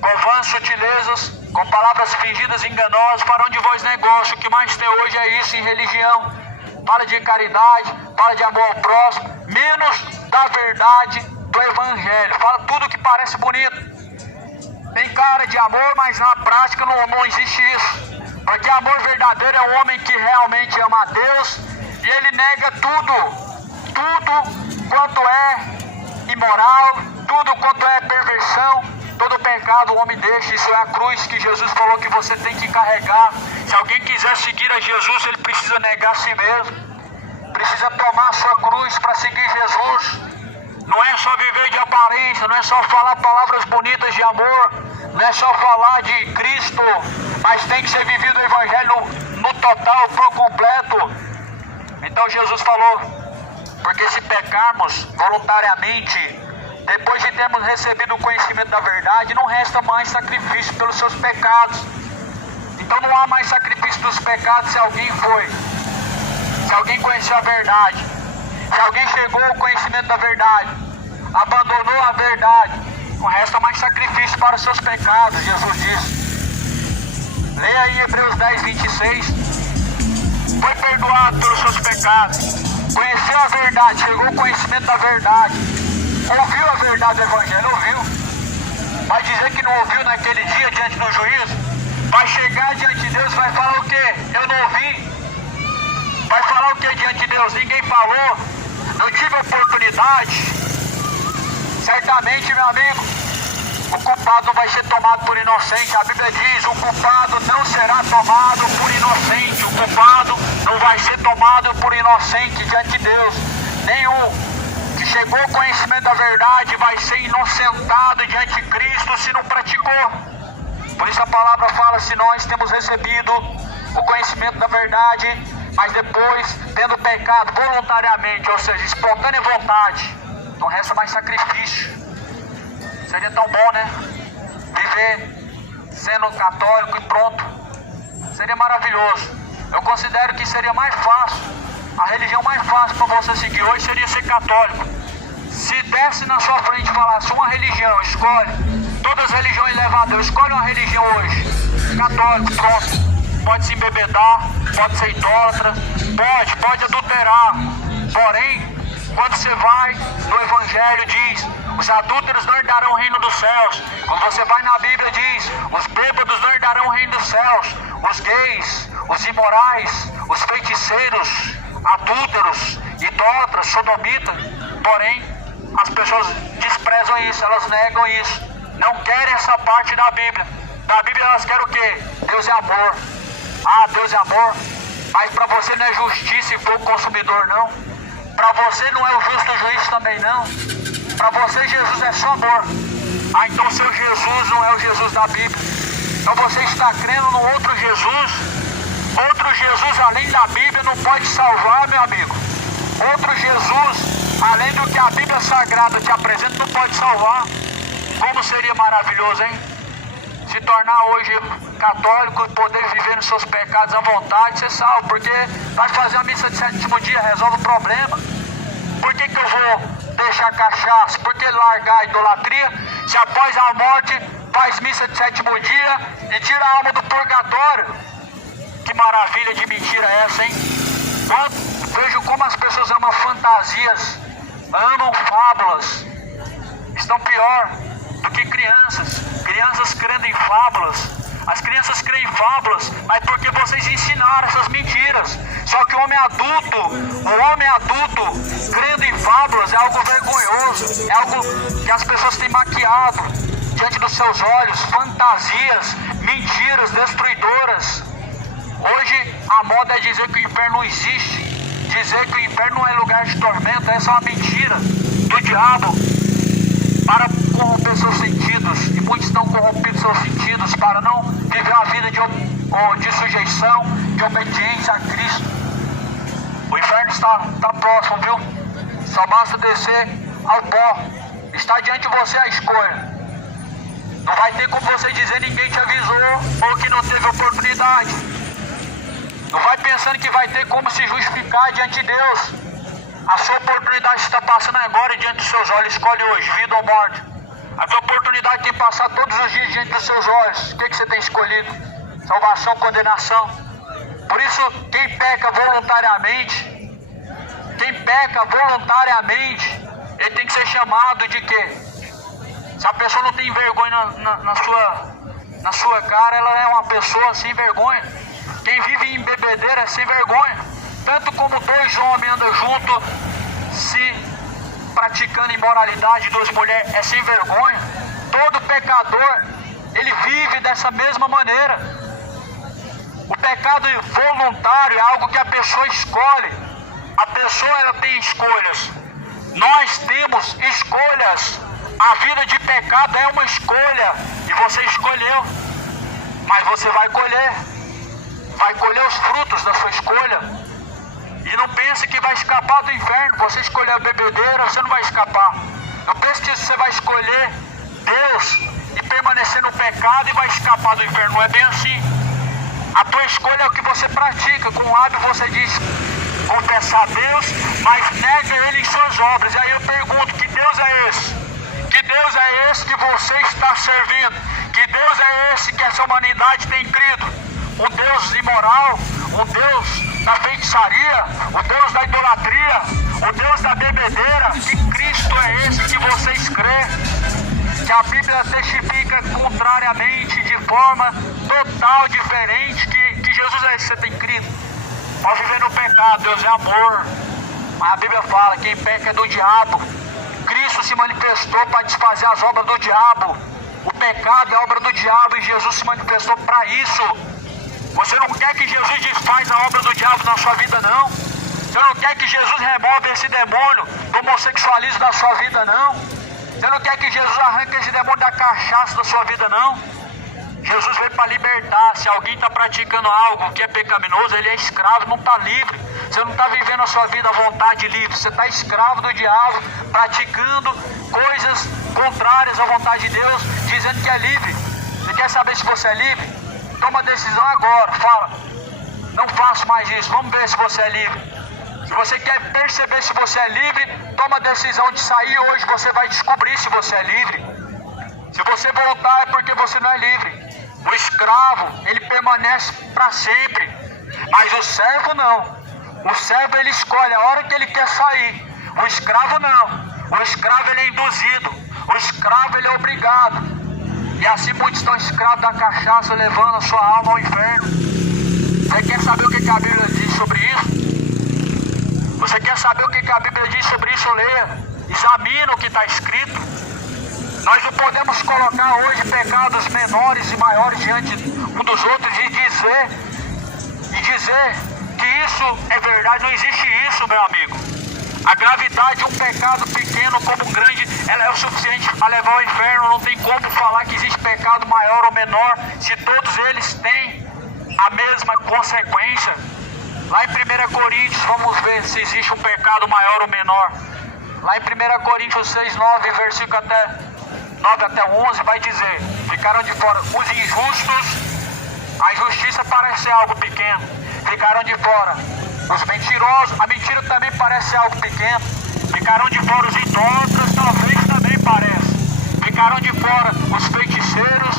Com vãs sutilezas, com palavras fingidas e enganosas, farão de vós negócio. O que mais tem hoje é isso em religião. Fala de caridade, fala de amor ao próximo, menos da verdade do Evangelho. Fala tudo que parece bonito. Tem cara de amor, mas na prática não existe isso. Porque amor verdadeiro é um homem que realmente ama a Deus e ele nega tudo quanto é imoral, tudo quanto é perversão, todo pecado o homem deixa. Isso é a cruz que Jesus falou que você tem que carregar. Se alguém quiser seguir a Jesus, ele precisa negar a si mesmo, precisa tomar a sua cruz para seguir Jesus. Não é só viver de aparência, não é só falar palavras bonitas de amor, não é só falar de Cristo, mas tem que ser vivido o Evangelho no total, por completo. Então Jesus falou: porque se pecarmos voluntariamente, depois de termos recebido o conhecimento da verdade, não resta mais sacrifício pelos seus pecados. Então não há mais sacrifício dos pecados se alguém conheceu a verdade. Se alguém chegou ao conhecimento da verdade, abandonou tornou a verdade. Não resta mais sacrifício para os seus pecados, Jesus disse. Leia aí Hebreus 10, 26. Foi perdoado pelos seus pecados. Conheceu a verdade, chegou ao conhecimento da verdade. Ouviu a verdade do Evangelho, ouviu. Vai dizer que não ouviu naquele dia diante do juízo? Vai chegar diante de Deus e vai falar o quê? Eu não ouvi. Vai falar o que diante de Deus? Ninguém falou. Não tive oportunidade. Certamente, meu amigo, o culpado não vai ser tomado por inocente. A Bíblia diz: o culpado não será tomado por inocente. O culpado não vai ser tomado por inocente diante de Deus. Nenhum que chegou ao conhecimento da verdade vai ser inocentado diante de Cristo se não praticou. Por isso a palavra fala: se nós temos recebido o conhecimento da verdade, mas depois, tendo pecado voluntariamente, ou seja, espontânea vontade, não resta mais sacrifício. Seria tão bom, né? Viver sendo católico e pronto. Seria maravilhoso. Eu considero que seria mais fácil, a religião mais fácil para você seguir hoje seria ser católico. Se desse na sua frente e falasse uma religião, escolhe. Todas as religiões levam a Deus, escolhe uma religião hoje. Católico, pronto. Pode se embebedar, pode ser idólatra, pode adulterar. Porém, quando você vai no Evangelho, diz: os adúlteros não herdarão o reino dos céus. Quando você vai na Bíblia, diz: os bêbados não herdarão o reino dos céus. Os gays, os imorais, os feiticeiros, adúlteros, idólatras, sodomitas. Porém, as pessoas desprezam isso, elas negam isso. Não querem essa parte da Bíblia. Da Bíblia elas querem o quê? Deus é amor. Ah, Deus é amor. Mas para você não é justiça e fogo consumidor, não. Para você não é o justo juiz também, não. Para você Jesus é só amor. Ah, então seu Jesus não é o Jesus da Bíblia. Então você está crendo no outro Jesus. Outro Jesus além da Bíblia não pode salvar, meu amigo. Outro Jesus, além do que a Bíblia Sagrada te apresenta, não pode salvar. Como seria maravilhoso, hein? Se tornar hoje católico e poder viver nos seus pecados à vontade, ser salvo. Porque vai fazer a missa de sétimo dia, resolve o problema. Por que eu vou deixar cachaça? Por que largar a idolatria? Se após a morte faz missa de sétimo dia e tira a alma do purgatório. Que maravilha de mentira é essa, hein? Vejo como as pessoas amam fantasias, amam fábulas. Estão pior do que crianças. Crianças crendo em fábulas. As crianças creem em fábulas, mas porque vocês ensinaram essas mentiras. Só que o homem adulto crendo em fábulas é algo vergonhoso. É algo que as pessoas têm maquiado diante dos seus olhos. Fantasias, mentiras destruidoras. Hoje a moda é dizer que o inferno não existe. Dizer que o inferno não é lugar de tormento. Essa é uma mentira do diabo para corromper seus sentidos. E muitos estão corrompendo seus sentidos para não viver uma vida de sujeição, de obediência a Cristo. O inferno está próximo, viu? Só basta descer ao pó. Está diante de você a escolha. Não vai ter como você dizer ninguém te avisou ou que não teve oportunidade. Não vai pensando que vai ter como se justificar diante de Deus. A sua oportunidade está passando agora diante dos seus olhos. Escolhe hoje, vida ou morte. A sua oportunidade tem passado todos os dias diante dos seus olhos. O que você tem escolhido? Salvação ou condenação? Por isso, quem peca voluntariamente, ele tem que ser chamado de quê? Se a pessoa não tem vergonha na sua cara, ela é uma pessoa sem vergonha. Quem vive em bebedeira é sem vergonha. Tanto como dois homens andam juntos, se praticando imoralidade, duas mulheres, é sem vergonha. Todo pecador, ele vive dessa mesma maneira. O pecado voluntário é algo que a pessoa escolhe. A pessoa, ela tem escolhas. Nós temos escolhas. A vida de pecado é uma escolha. E você escolheu. Mas você vai colher. Vai colher os frutos da sua escolha. E não pense que vai escapar do inferno. Você escolher a bebedeira, você não vai escapar. Não pense que você vai escolher Deus e permanecer no pecado e vai escapar do inferno. Não é bem assim. A tua escolha é o que você pratica. Com o lábio você diz confessar a Deus, mas nega Ele em suas obras. E aí eu pergunto, que Deus é esse? Deus é esse que você está servindo? Que Deus é esse que essa humanidade tem crido? Um Deus imoral, um Deus da feitiçaria, o Deus da idolatria, o Deus da bebedeira? Que Cristo é esse que vocês crêem? Que a Bíblia testifica contrariamente, de forma total diferente, que Jesus é esse que você tem crido. Nós vivemos no pecado, Deus é amor. Mas a Bíblia fala que quem peca é do diabo. Cristo se manifestou para desfazer as obras do diabo. O pecado é obra do diabo e Jesus se manifestou para isso. Você não quer que Jesus desfaz a obra do diabo na sua vida, não. Você não quer que Jesus remove esse demônio do homossexualismo da sua vida, não. Você não quer que Jesus arranque esse demônio da cachaça da sua vida, não. Jesus veio para libertar. Se alguém está praticando algo que é pecaminoso, ele é escravo, não está livre. Você não está vivendo a sua vida à vontade livre. Você está escravo do diabo, praticando coisas contrárias à vontade de Deus, dizendo que é livre. Você quer saber se você é livre? Toma a decisão agora. Fala, não faço mais isso. Vamos ver se você é livre. Se você quer perceber se você é livre, toma a decisão de sair hoje. Você vai descobrir se você é livre. Se você voltar é porque você não é livre. O escravo, ele permanece para sempre. Mas o servo não. O servo, ele escolhe a hora que ele quer sair. O escravo não. O escravo, ele é induzido. O escravo, ele é obrigado. E assim muitos estão escravos da cachaça, levando a sua alma ao inferno. Você quer saber o que a Bíblia diz sobre isso? Você quer saber o que a Bíblia diz sobre isso? Leia. Examina o que está escrito. Nós não podemos colocar hoje pecados menores e maiores diante um dos outros e dizer que isso é verdade. Não existe isso, meu amigo. A gravidade de um pecado pequeno como um grande, ela é o suficiente para levar ao inferno. Não tem como falar que existe pecado maior ou menor, se todos eles têm a mesma consequência. Lá em 1 Coríntios, vamos ver se existe um pecado maior ou menor. Lá em 1 Coríntios 6, 9, versículo 9 até 11, vai dizer: ficaram de fora os injustos. A injustiça parece ser algo pequeno. Ficaram de fora os mentirosos. A mentira também parece ser algo pequeno. Ficaram de fora os idólatras. Talvez também parece. Ficaram de fora os feiticeiros,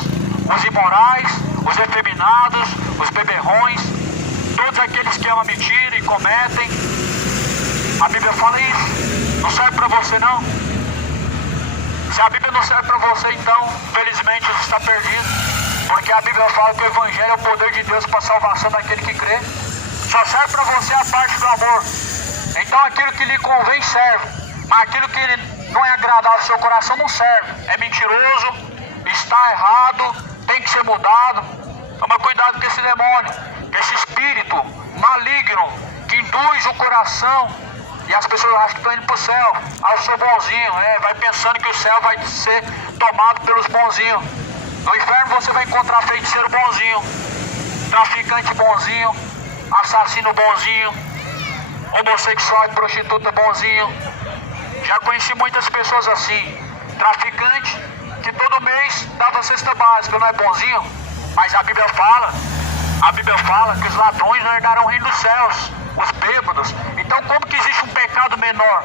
os imorais, os efeminados, os beberrões, todos aqueles que amam mentira e cometem. A Bíblia fala isso. Não serve para você, não? Se a Bíblia não serve para você, então, felizmente, você está perdido. Porque a Bíblia fala que o Evangelho é o poder de Deus para a salvação daquele que crê. Só serve para você a parte do amor. Então aquilo que lhe convém serve. Mas aquilo que não é agradável ao seu coração não serve. É mentiroso, está errado, tem que ser mudado. Toma cuidado com esse demônio, com esse espírito maligno que induz o coração. E as pessoas acham que estão indo para o céu. Ah, eu sou bonzinho. Vai pensando que o céu vai ser tomado pelos bonzinhos. No inferno você vai encontrar feiticeiro bonzinho, traficante bonzinho, assassino bonzinho, homossexual e prostituta bonzinho. Já conheci muitas pessoas assim. Traficante que todo mês dava cesta básica, não é bonzinho? Mas a Bíblia fala que os ladrões não herdarão o reino dos céus. Os bêbados. Então como que existe um pecado menor?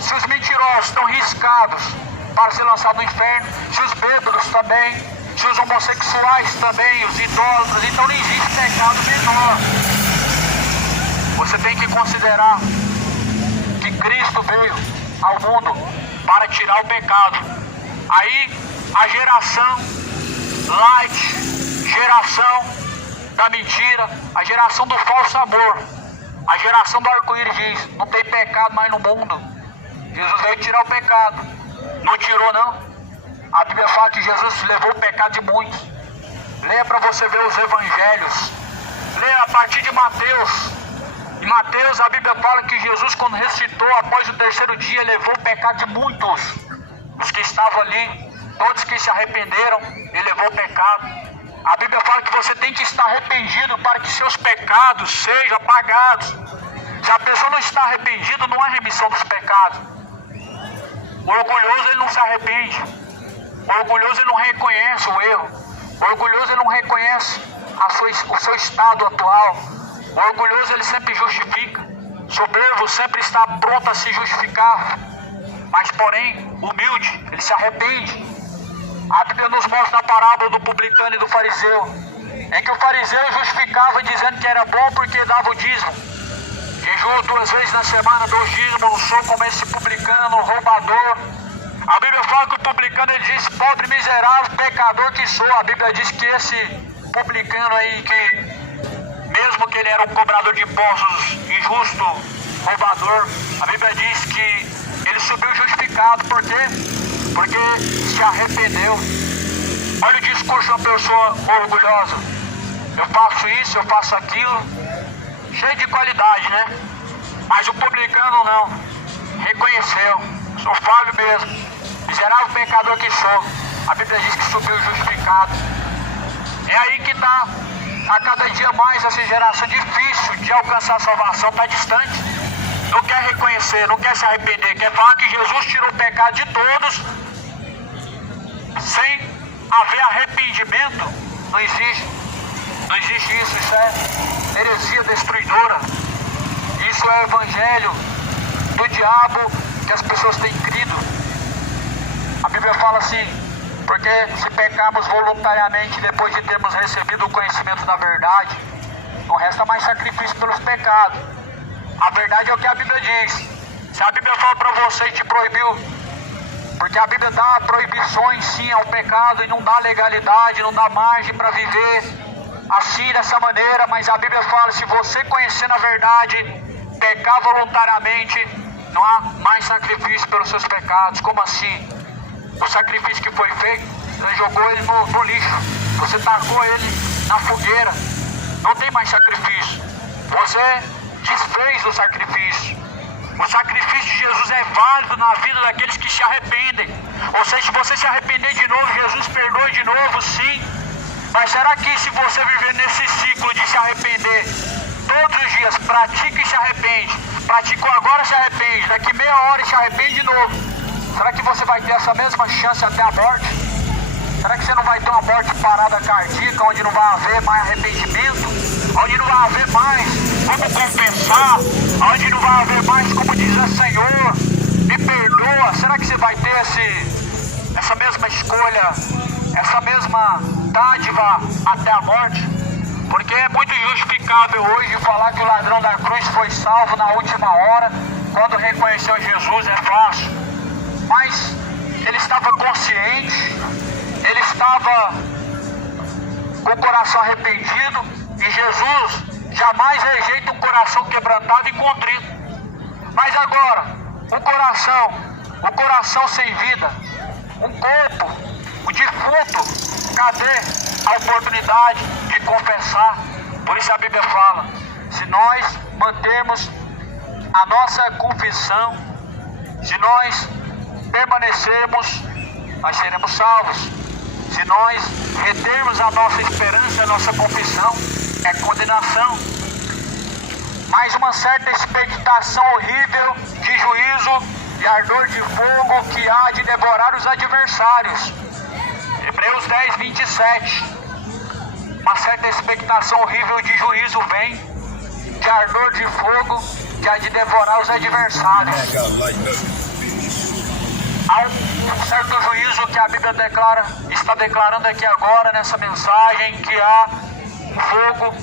Se os mentirosos estão riscados para ser lançados no inferno, se os bêbados também, se os homossexuais também, os idólatras, então não existe pecado menor. Você tem que considerar que Cristo veio ao mundo para tirar o pecado. Aí a geração light, geração da mentira, a geração do falso amor, a geração do arco-íris diz: não tem pecado mais no mundo. Jesus veio tirar o pecado. Não tirou, não. A Bíblia fala que Jesus levou o pecado de muitos. Leia para você ver os evangelhos. Leia a partir de Mateus. Em Mateus a Bíblia fala que Jesus, quando ressuscitou após o terceiro dia, levou o pecado de muitos. Os que estavam ali, todos que se arrependeram, ele levou o pecado. A Bíblia fala que você tem que estar arrependido para que seus pecados sejam apagados. Se a pessoa não está arrependida, não há remissão dos pecados. O orgulhoso, ele não se arrepende. O orgulhoso, ele não reconhece o erro. O orgulhoso, ele não reconhece o seu estado atual. O orgulhoso, ele sempre justifica. O soberbo sempre está pronto a se justificar. mas porém humilde, ele se arrepende. A Bíblia nos mostra na parábola do publicano e do fariseu, em que o fariseu justificava dizendo que era bom porque dava o dízimo. Jejum 2 vezes na semana, 2 dízimos, não sou como esse publicano, roubador. A Bíblia fala que o publicano, ele diz, pobre, miserável, pecador que sou. A Bíblia diz que esse publicano aí, que mesmo que ele era um cobrador de impostos, injusto, roubador, a Bíblia diz que ele subiu justificado. Por quê? Porque se arrependeu. Olha o discurso de uma pessoa orgulhosa. Eu faço isso, eu faço aquilo, cheio de qualidade, né? Mas o publicano não. Reconheceu. Sou falho mesmo. Miserável pecador que sou. A Bíblia diz que subiu justificado. É aí que está, a cada dia mais, essa geração difícil de alcançar a salvação, está distante. Não quer reconhecer, não quer se arrepender, quer falar que Jesus tirou o pecado de todos, sem haver arrependimento. Não existe. Não existe isso. Isso é heresia destruidora. Isso é evangelho do diabo que as pessoas têm crido. A Bíblia fala assim: porque se pecarmos voluntariamente depois de termos recebido o conhecimento da verdade, não resta mais sacrifício pelos pecados. A verdade é o que a Bíblia diz. Se a Bíblia fala para você e te proibiu, porque a Bíblia dá proibições sim ao pecado e não dá legalidade, não dá margem para viver assim, dessa maneira, mas a Bíblia fala: se você conhecendo a verdade, pecar voluntariamente, não há mais sacrifício pelos seus pecados. Como assim? O sacrifício que foi feito, você jogou ele no lixo, você tacou ele na fogueira, não tem mais sacrifício. Você desfez o sacrifício. O sacrifício de Jesus é válido na vida daqueles que se arrependem. Ou seja, se você se arrepender de novo, Jesus perdoa de novo, sim. Mas será que se você viver nesse ciclo de se arrepender todos os dias, pratica e se arrepende, praticou agora, se arrepende, daqui meia hora e se arrepende de novo, será que você vai ter essa mesma chance até a morte? Será que você não vai ter uma morte parada cardíaca, onde não vai haver mais arrependimento, onde não vai haver mais como confessar, onde não vai haver mais como dizer: Senhor, me perdoa? Será que você vai ter essa mesma escolha, essa mesma dádiva até a morte? Porque é muito justificável hoje falar que o ladrão da cruz foi salvo na última hora, quando reconheceu Jesus, é fácil. Mas ele estava consciente, ele estava com o coração arrependido, e Jesus jamais rejeita um coração quebrantado e contrito. Mas agora, o coração sem vida, um corpo, o defunto, cadê a oportunidade de confessar? Por isso a Bíblia fala: se nós mantermos a nossa confissão, se nós permanecermos, nós seremos salvos. Se nós retermos a nossa esperança, a nossa confissão, é condenação. Mais uma certa expectação horrível de juízo e ardor de fogo que há de devorar os adversários. Hebreus 10, 27. Uma certa expectação horrível de juízo vem, de ardor de fogo que há de devorar os adversários. Há um certo juízo que a Bíblia está declarando aqui agora nessa mensagem, que há fogo,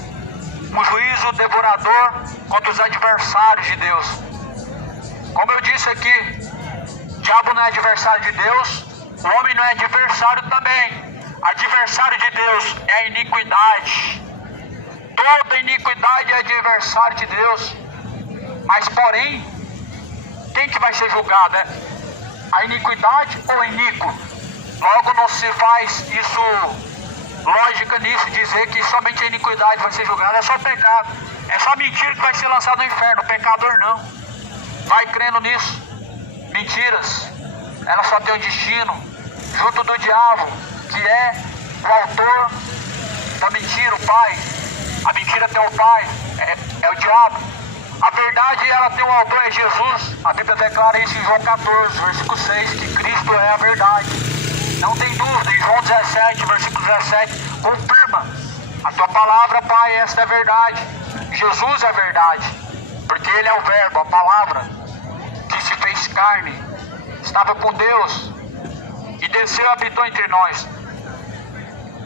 um juízo devorador contra os adversários de Deus. Como eu disse aqui, o diabo não é adversário de Deus, o homem não é adversário também. Adversário de Deus é a iniquidade. Toda iniquidade é adversário de Deus. Mas porém, quem que vai ser julgado? A iniquidade ou o iníquo? Logo não se faz isso, lógica nisso, dizer que somente a iniquidade vai ser julgada. É só pecado, é só mentira que vai ser lançado no inferno. O pecador não. Vai crendo nisso. Mentiras, ela só tem um destino, junto do diabo, que é o autor da mentira, o pai. A mentira tem o pai, é o diabo. A verdade, ela tem um autor, é Jesus. A Bíblia declara isso em João 14, versículo 6, que Cristo é a verdade. Não tem dúvida. Em João 17, versículo 17, confirma: a tua palavra, Pai, esta é a verdade. Jesus é a verdade, porque Ele é o verbo, a palavra, que se fez carne estava com Deus e desceu e habitou entre nós,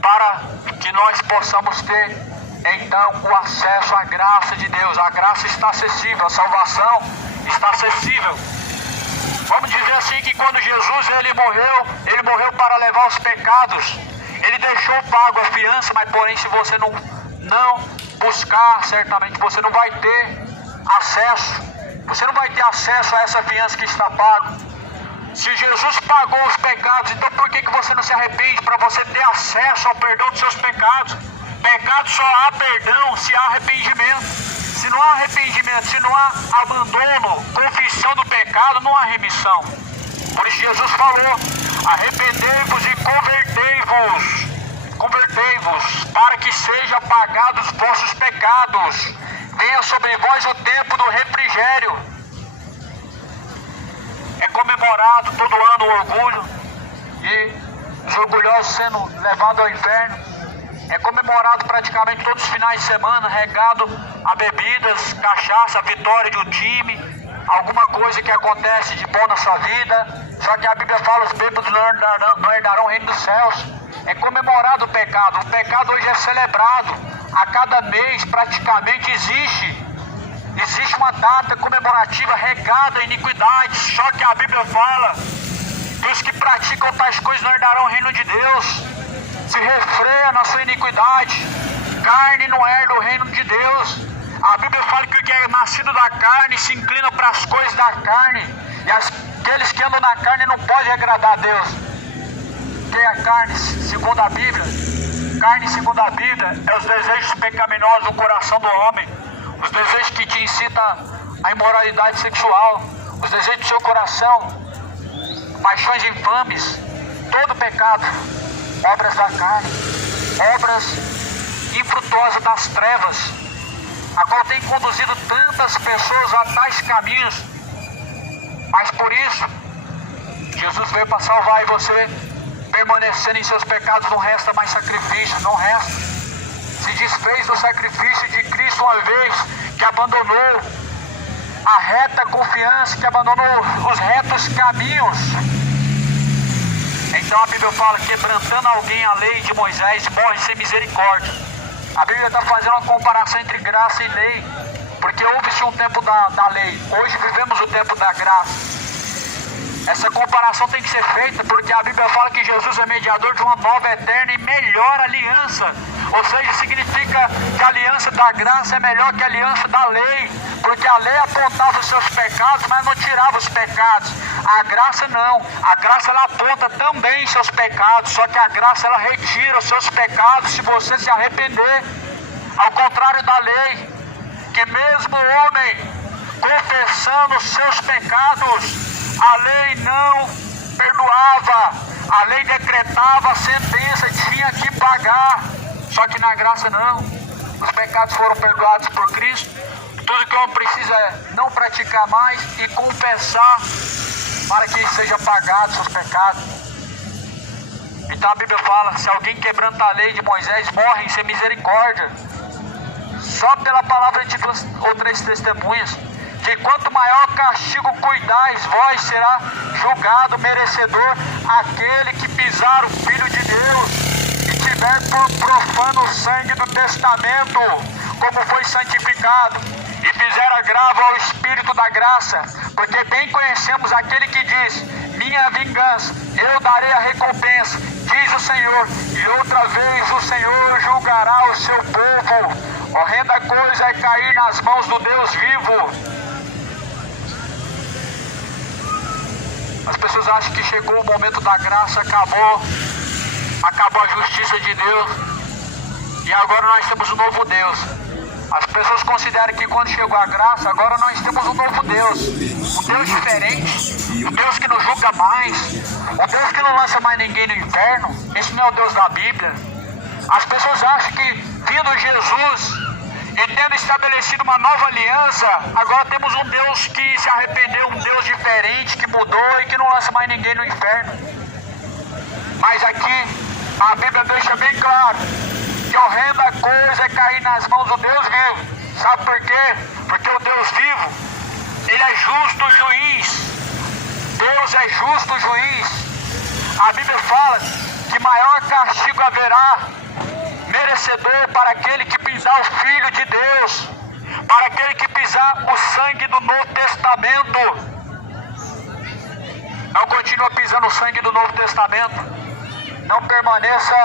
para que nós possamos ter então o acesso à graça de Deus. A graça está acessível, a salvação está acessível. Vamos dizer assim que quando Jesus ele morreu para levar os pecados. Ele deixou pago a fiança, mas porém se você não buscar, certamente você não vai ter acesso. Você não vai ter acesso a essa fiança que está paga. Se Jesus pagou os pecados, então por que você não se arrepende para você ter acesso ao perdão dos seus pecados? Pecado só há perdão se há arrependimento. Se não há arrependimento, se não há abandono, confissão do pecado, não há remissão. Por isso Jesus falou: arrependei-vos e convertei-vos, para que sejam apagados vossos pecados. Venha sobre vós o tempo do refrigério. É comemorado todo ano o orgulho e os orgulhosos sendo levados ao inferno. É comemorado praticamente todos os finais de semana, regado a bebidas, cachaça, a vitória de um time, alguma coisa que acontece de bom na sua vida. Só que a Bíblia fala: os bêbados não herdarão o reino dos céus. É comemorado o pecado. O pecado hoje é celebrado. A cada mês praticamente existe uma data comemorativa regada em iniquidade. Só que a Bíblia fala que os que praticam tais coisas não herdarão o reino de Deus. Se refreia na sua iniquidade. Carne não herda o reino de Deus. A Bíblia fala que o que é nascido da carne se inclina para as coisas da carne. E aqueles que andam na carne não podem agradar a Deus. Que é a carne, segundo a Bíblia? Carne, segundo a Bíblia, é os desejos pecaminosos do coração do homem. Os desejos que te incitam à imoralidade sexual. Os desejos do seu coração. Paixões infames. Todo pecado. Obras da carne, obras infrutuosas das trevas, a qual tem conduzido tantas pessoas a tais caminhos. Mas por isso, Jesus veio para salvar, e você, permanecendo em seus pecados, não resta mais sacrifício, não resta. Se desfez do sacrifício de Cristo uma vez, que abandonou a reta confiança, que abandonou os retos caminhos. Então a Bíblia fala: quebrantando alguém a lei de Moisés, morre sem misericórdia. A Bíblia está fazendo uma comparação entre graça e lei, porque houve-se um tempo da lei, hoje vivemos o tempo da graça. Essa comparação tem que ser feita, porque a Bíblia fala que Jesus é mediador de uma nova, eterna e melhor aliança. Ou seja, significa que a aliança da graça é melhor que a aliança da lei, porque a lei apontava os seus pecados, mas não tirava os pecados. A graça não. A graça ela aponta também seus pecados, só que a graça ela retira os seus pecados se você se arrepender. Ao contrário da lei, que mesmo o homem confessando os seus pecados, a lei não perdoava, a lei decretava a sentença, tinha que pagar. Só que na graça não. Os pecados foram perdoados por Cristo. Tudo que o homem precisa é não praticar mais e confessar, para que seja pagado seus pecados. Então a Bíblia fala: se alguém quebranta a lei de Moisés, morre sem misericórdia. Só pela palavra de duas ou três testemunhas, que quanto maior castigo cuidais, vós será julgado merecedor aquele que pisar o Filho de Deus e tiver por profano o sangue do testamento, como foi santificado, e fizer agravo ao Espírito da graça, porque bem conhecemos aquele que diz: minha vingança, eu darei a recompensa, diz o Senhor, e outra vez o Senhor julgará o seu povo. Horrenda coisa é cair nas mãos do Deus vivo. As pessoas acham que chegou o momento da graça, acabou a justiça de Deus, e agora nós temos um novo Deus. As pessoas consideram que quando chegou a graça, agora nós temos um novo Deus, um Deus diferente, um Deus que não julga mais, um Deus que não lança mais ninguém no inferno. Esse não é o Deus da Bíblia. As pessoas acham que vindo Jesus e tendo estabelecido uma nova aliança, agora temos um Deus que se arrependeu, um Deus diferente, que mudou e que não lança mais ninguém no inferno. Mas aqui a Bíblia deixa bem claro que horrenda coisa é cair nas mãos do Deus vivo. Sabe por quê? Porque o Deus vivo, ele é justo juiz. Deus é justo juiz. A Bíblia fala que maior castigo haverá merecedor para aquele que pisar o Filho de Deus, para aquele que pisar o sangue do Novo Testamento. Não continua pisando o sangue do Novo Testamento. Não permaneça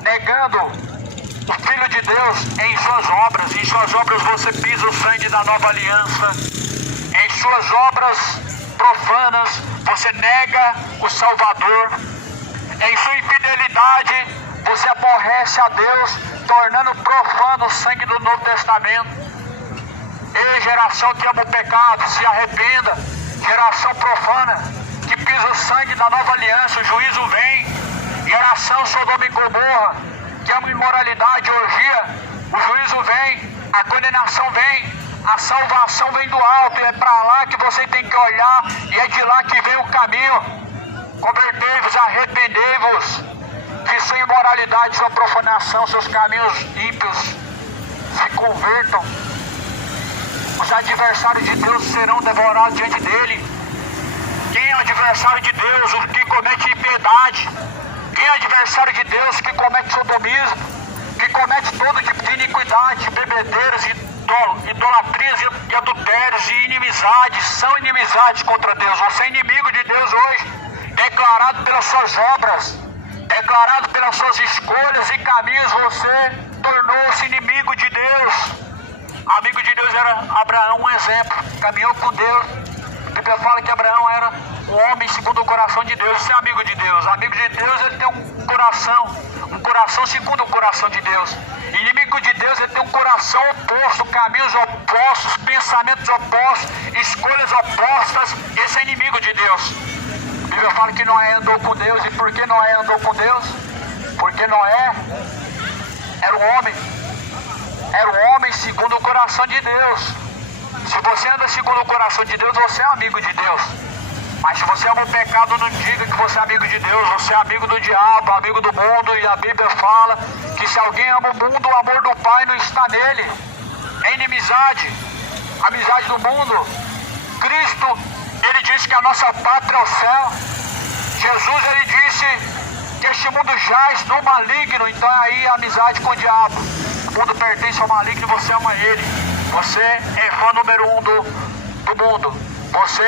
negando o Filho de Deus em suas obras. Em suas obras você pisa o sangue da nova aliança. Em suas obras profanas você nega o Salvador. Em sua infidelidade você aborrece a Deus, tornando profano o sangue do Novo Testamento. Ei, geração que ama o pecado, se arrependa. Geração profana, que pisa o sangue da nova aliança, o juízo vem. Geração Sodoma e Gomorra, que ama imoralidade, orgia, o juízo vem, a condenação vem, a salvação vem do alto, e é para lá que você tem que olhar, e é de lá que vem o caminho. Convertei-vos, arrependei-vos, que sua imoralidade, sua profanação, seus caminhos ímpios se convertam. Os adversários de Deus serão devorados diante dele. Quem é o adversário de Deus? O que comete impiedade. Quem é o adversário de Deus? Que comete sodomismo, que comete todo tipo de iniquidade, bebedeiras, idolatrias e adultérios e inimizades. São inimizades contra Deus. Você é inimigo de Deus hoje, declarado pelas suas obras, declarado pelas suas escolhas e caminhos. Você tornou-se inimigo de Deus. Amigo de Deus era Abraão, um exemplo, caminhou com Deus. A Bíblia fala que Abraão era um homem segundo o coração de Deus. Você é amigo de Deus. Amigo de Deus, ele tem um coração segundo o coração de Deus. Inimigo de Deus, ele tem um coração oposto, caminhos opostos, pensamentos opostos, escolhas opostas. Esse é inimigo de Deus. A Bíblia fala que Noé andou com Deus. E por que Noé andou com Deus? Porque Noé era um homem segundo o coração de Deus. Se você anda segundo o coração de Deus, você é amigo de Deus. Mas se você ama o pecado, não diga que você é amigo de Deus. Você é amigo do diabo, amigo do mundo. E a Bíblia fala que se alguém ama o mundo, o amor do Pai não está nele. É inimizade, amizade do mundo. Cristo, ele disse que a nossa pátria é o céu. Jesus, ele disse que este mundo jaz no maligno. Então aí a amizade com o diabo. O mundo pertence ao maligno e você ama ele. Você é fã número 1 do mundo. Você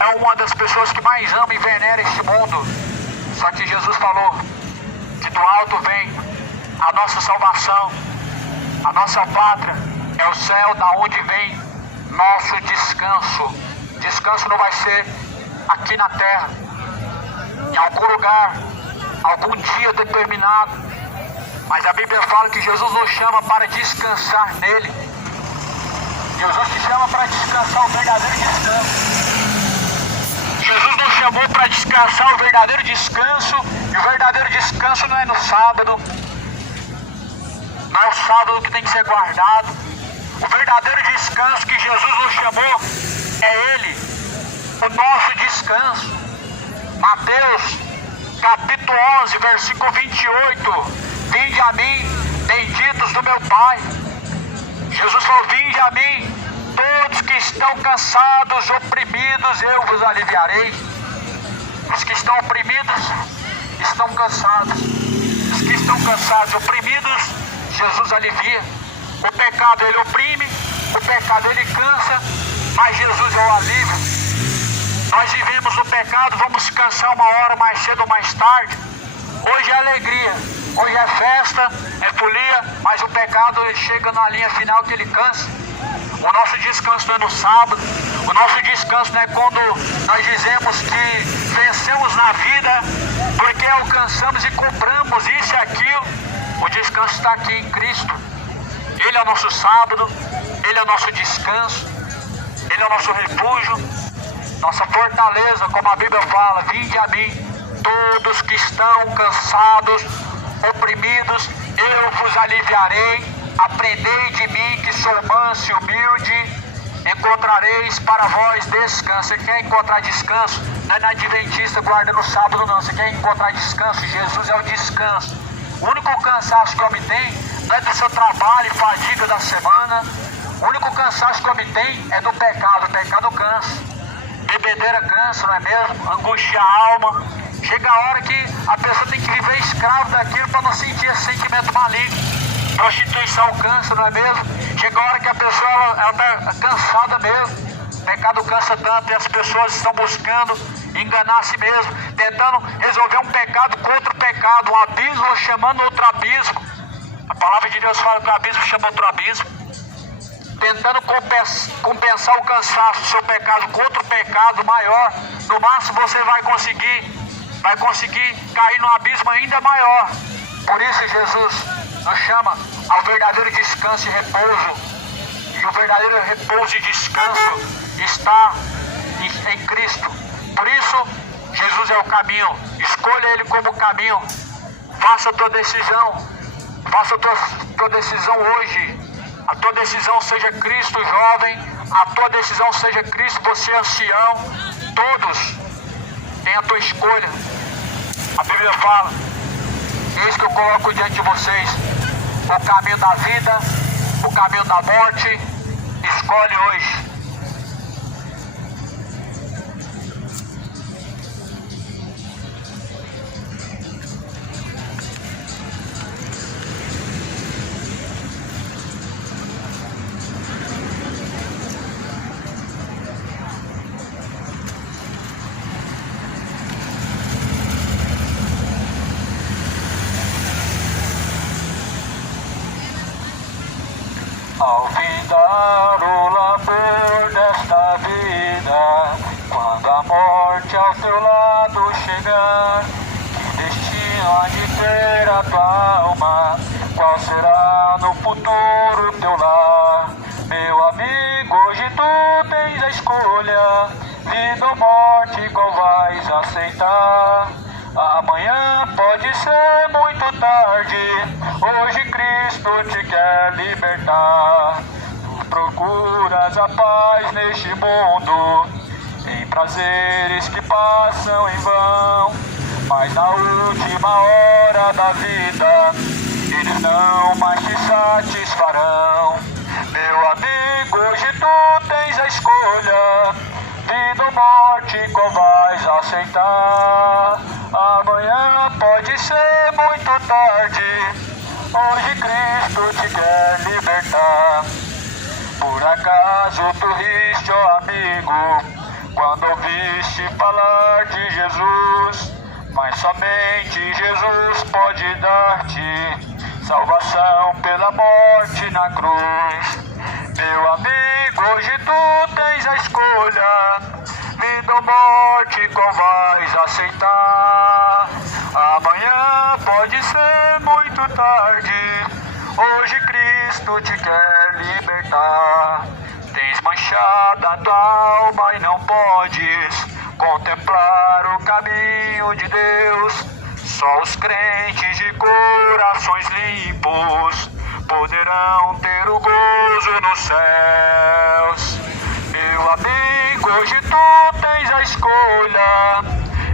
é uma das pessoas que mais ama e venera este mundo. Só que Jesus falou que do alto vem a nossa salvação. A nossa pátria é o céu, da onde vem nosso descanso. Descanso não vai ser aqui na terra, em algum lugar, algum dia determinado. Mas a Bíblia fala que Jesus nos chama para descansar nele. Jesus te chama para descansar o verdadeiro descanso. Jesus nos chamou para descansar o verdadeiro descanso. E o verdadeiro descanso não é no sábado. Não é o sábado que tem que ser guardado. O verdadeiro descanso que Jesus nos chamou é ele, o nosso descanso. Mateus capítulo 11, versículo 28. Vinde a mim, benditos do meu Pai. Jesus falou: vinde a mim, todos que estão cansados, oprimidos, eu vos aliviarei. Os que estão oprimidos estão cansados. Os que estão cansados, oprimidos, Jesus alivia. O pecado ele oprime, o pecado ele cansa, mas Jesus é o alívio. Nós vivemos no pecado, vamos cansar uma hora mais cedo ou mais tarde. Hoje é alegria, hoje é festa, é folia, mas o pecado ele chega na linha final que ele cansa. O nosso descanso não é no sábado, o nosso descanso não é quando nós dizemos que vencemos na vida, porque alcançamos e compramos isso e aquilo. O descanso está aqui em Cristo. Ele é o nosso sábado, ele é o nosso descanso, ele é o nosso refúgio, nossa fortaleza, como a Bíblia fala: vinde a mim, todos que estão cansados, oprimidos, eu vos aliviarei. Aprendei de mim, que sou manso e humilde, encontrareis para vós descanso. Você quer encontrar descanso? Não é na adventista guarda no sábado, não. Você quer encontrar descanso? Jesus é o descanso. O único cansaço que o homem tem não é do seu trabalho e fadiga da semana. O único cansaço que o homem tem é do pecado. O pecado cansa. bebedeira cansa, não é mesmo? Angustia a alma. Chega a hora que a pessoa tem que viver escravo daquilo para não sentir esse sentimento maligno. Prostituição cansa, não é mesmo? Chega a hora que a pessoa está cansada mesmo. O pecado cansa tanto e as pessoas estão buscando enganar a si mesmo, tentando resolver um pecado com outro pecado, um abismo chamando outro abismo. A palavra de Deus fala que o abismo chama outro abismo. Tentando compensar o cansaço do seu pecado com outro pecado maior. No máximo você vai conseguir cair num abismo ainda maior. Por isso Jesus nos chama ao verdadeiro descanso e repouso. E o verdadeiro repouso e descanso está em Cristo. Por isso, Jesus é o caminho. Escolha Ele como caminho. Faça a tua decisão. Faça a tua decisão hoje. A tua decisão seja Cristo jovem. A tua decisão seja Cristo, você ancião. Todos têm a tua escolha. A Bíblia fala: eis que eu coloco diante de vocês o caminho da vida, o caminho da morte. Escolhe hoje. Ao findar o labor desta vida, quando a morte ao teu lado chegar, que destino há de ter a tua alma? Qual será no futuro teu lar? Meu amigo, hoje tu tens a escolha, vida ou morte, qual vais aceitar? Amanhã pode ser muito tarde, hoje Cristo te quer libertar. Tu procuras a paz neste mundo, em prazeres que passam em vão, mas na última hora da vida, eles não mais te satisfarão. Meu amigo, hoje tu tens a escolha, vida ou morte, qual vais aceitar? Amanhã pode ser muito tarde, hoje Cristo te quer libertar. Por acaso tu riste, ó amigo, quando ouviste falar de Jesus? Mas somente Jesus pode dar-te salvação pela morte na cruz. Meu amigo, hoje tu tens a escolha, vida ou morte, qual vais aceitar? Amanhã pode ser muito tarde, hoje Cristo te quer libertar. Tens manchado a tua alma e não podes contemplar o caminho de Deus. Só os crentes de corações limpos poderão ter o gozo nos céus. Meu amigo, hoje tu tens a escolha,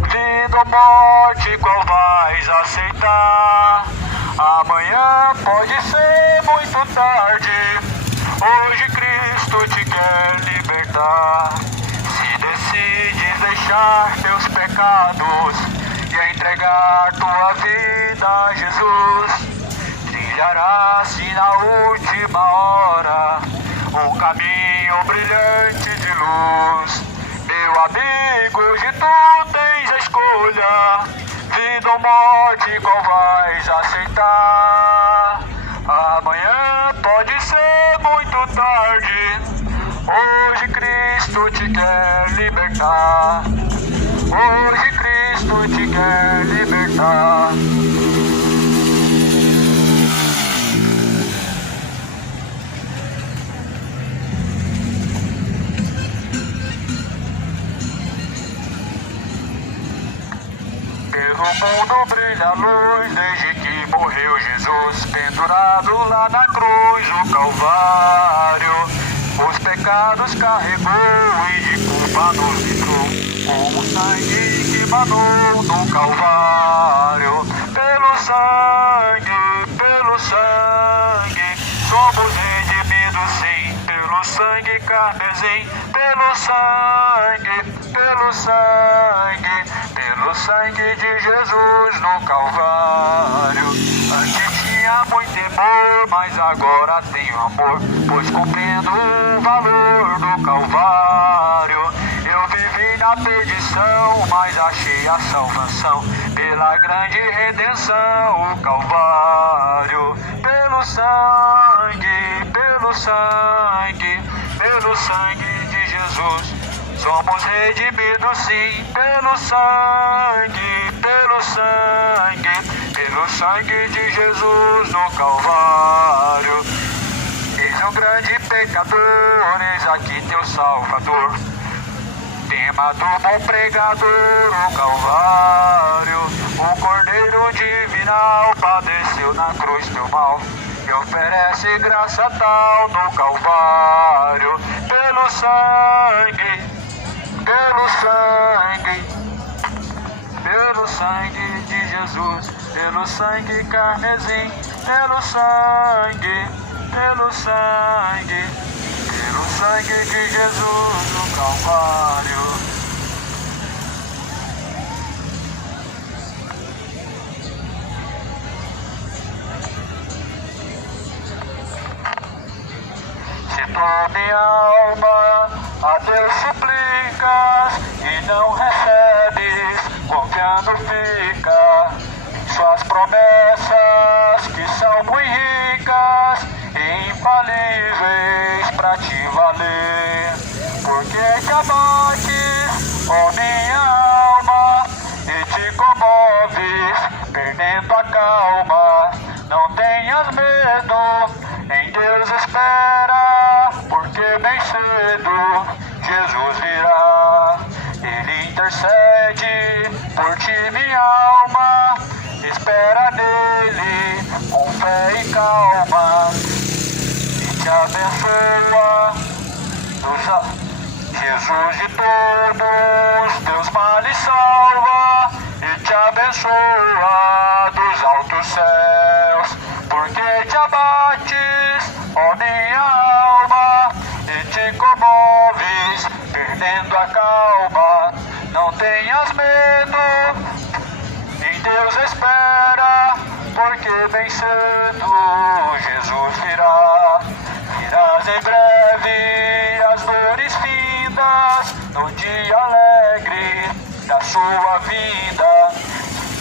vida ou morte, qual vais aceitar? Amanhã pode ser muito tarde, hoje Cristo te quer libertar. Se decides deixar teus pecados e entregar tua vida a Jesus, trilharás-se na última hora um caminho brilhante de luz. Meu amigo, hoje tu tens a escolha, vida ou morte, qual vais aceitar? Amanhã pode ser muito tarde, hoje Cristo te quer libertar. Hoje Cristo te quer libertar. Pelo mundo brilha a luz, desde que morreu Jesus, pendurado lá na cruz, o Calvário. Os pecados carregou e de culpa nos livrou, com o sangue que manou no Calvário. Pelo sangue, somos redimidos sim, pelo sangue carmesim, pelo sangue pelo sangue de Jesus no Calvário. Antes tinha muito temor, mas agora tenho amor, pois compreendo o valor do Calvário. Eu vivi na perdição, mas achei a salvação pela grande redenção, o Calvário. Pelo sangue, pelo sangue, pelo sangue de Jesus, somos redimidos sim, pelo sangue, pelo sangue, pelo sangue de Jesus no Calvário. Eis um grande pecador, eis aqui teu Salvador, tema do bom pregador, o Calvário. O Cordeiro divinal padeceu na cruz teu mal, e oferece graça tal no Calvário. Pelo sangue, pelo sangue, pelo sangue de Jesus, pelo sangue carmesim, pelo sangue, pelo sangue, pelo sangue de Jesus no Calvário. Se tu, minha alma, a Deus suplicas e não recebes, confiando fica em suas promessas, que são muito ricas e infalíveis pra te valer. Porque te abates, ó minha alma, e te comoves, perdendo a calma. Não tenhas medo, em Deus espera, porque bem cedo Jesus virá. Ele intercede por ti, minha alma, espera nele com fé e calma, e te abençoa. Jesus de todos teus males salva, e te abençoa dos altos céus. Porque te abates, ó minha alma, e te comoves, perdendo a calma. Não tenhas medo, em Deus espera, porque bem cedo Jesus virá. Virás em breve, as dores findas, no dia alegre da sua vinda.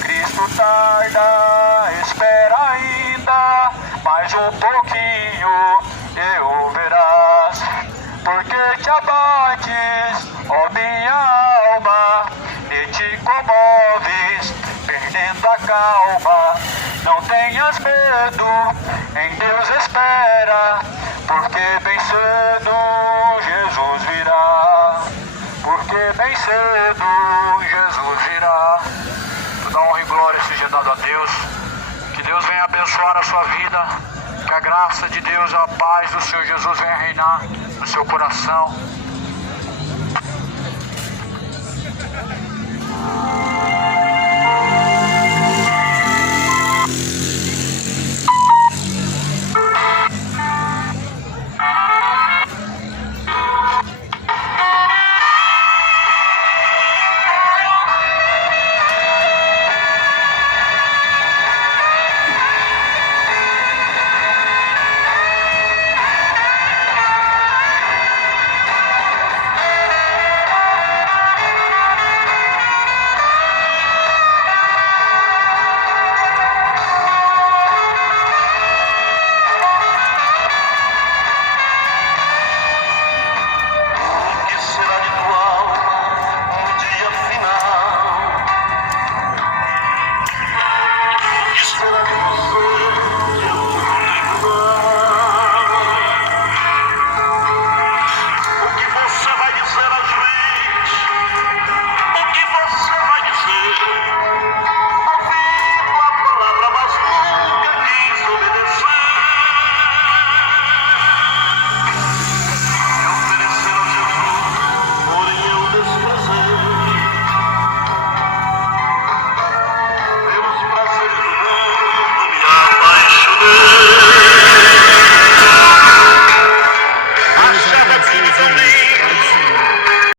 Cristo tarda, espera ainda, mais um pouquinho e o verás. Porque te abates, ó minha alma, e te comoves, perdendo a calma. Não tenhas medo, em Deus espera, porque bem cedo Jesus virá. Porque bem cedo Jesus virá. Toda honra e glória seja dado a Deus. Que Deus venha abençoar a sua vida. Que a graça de Deus, a paz do Senhor Jesus venha reinar no seu coração.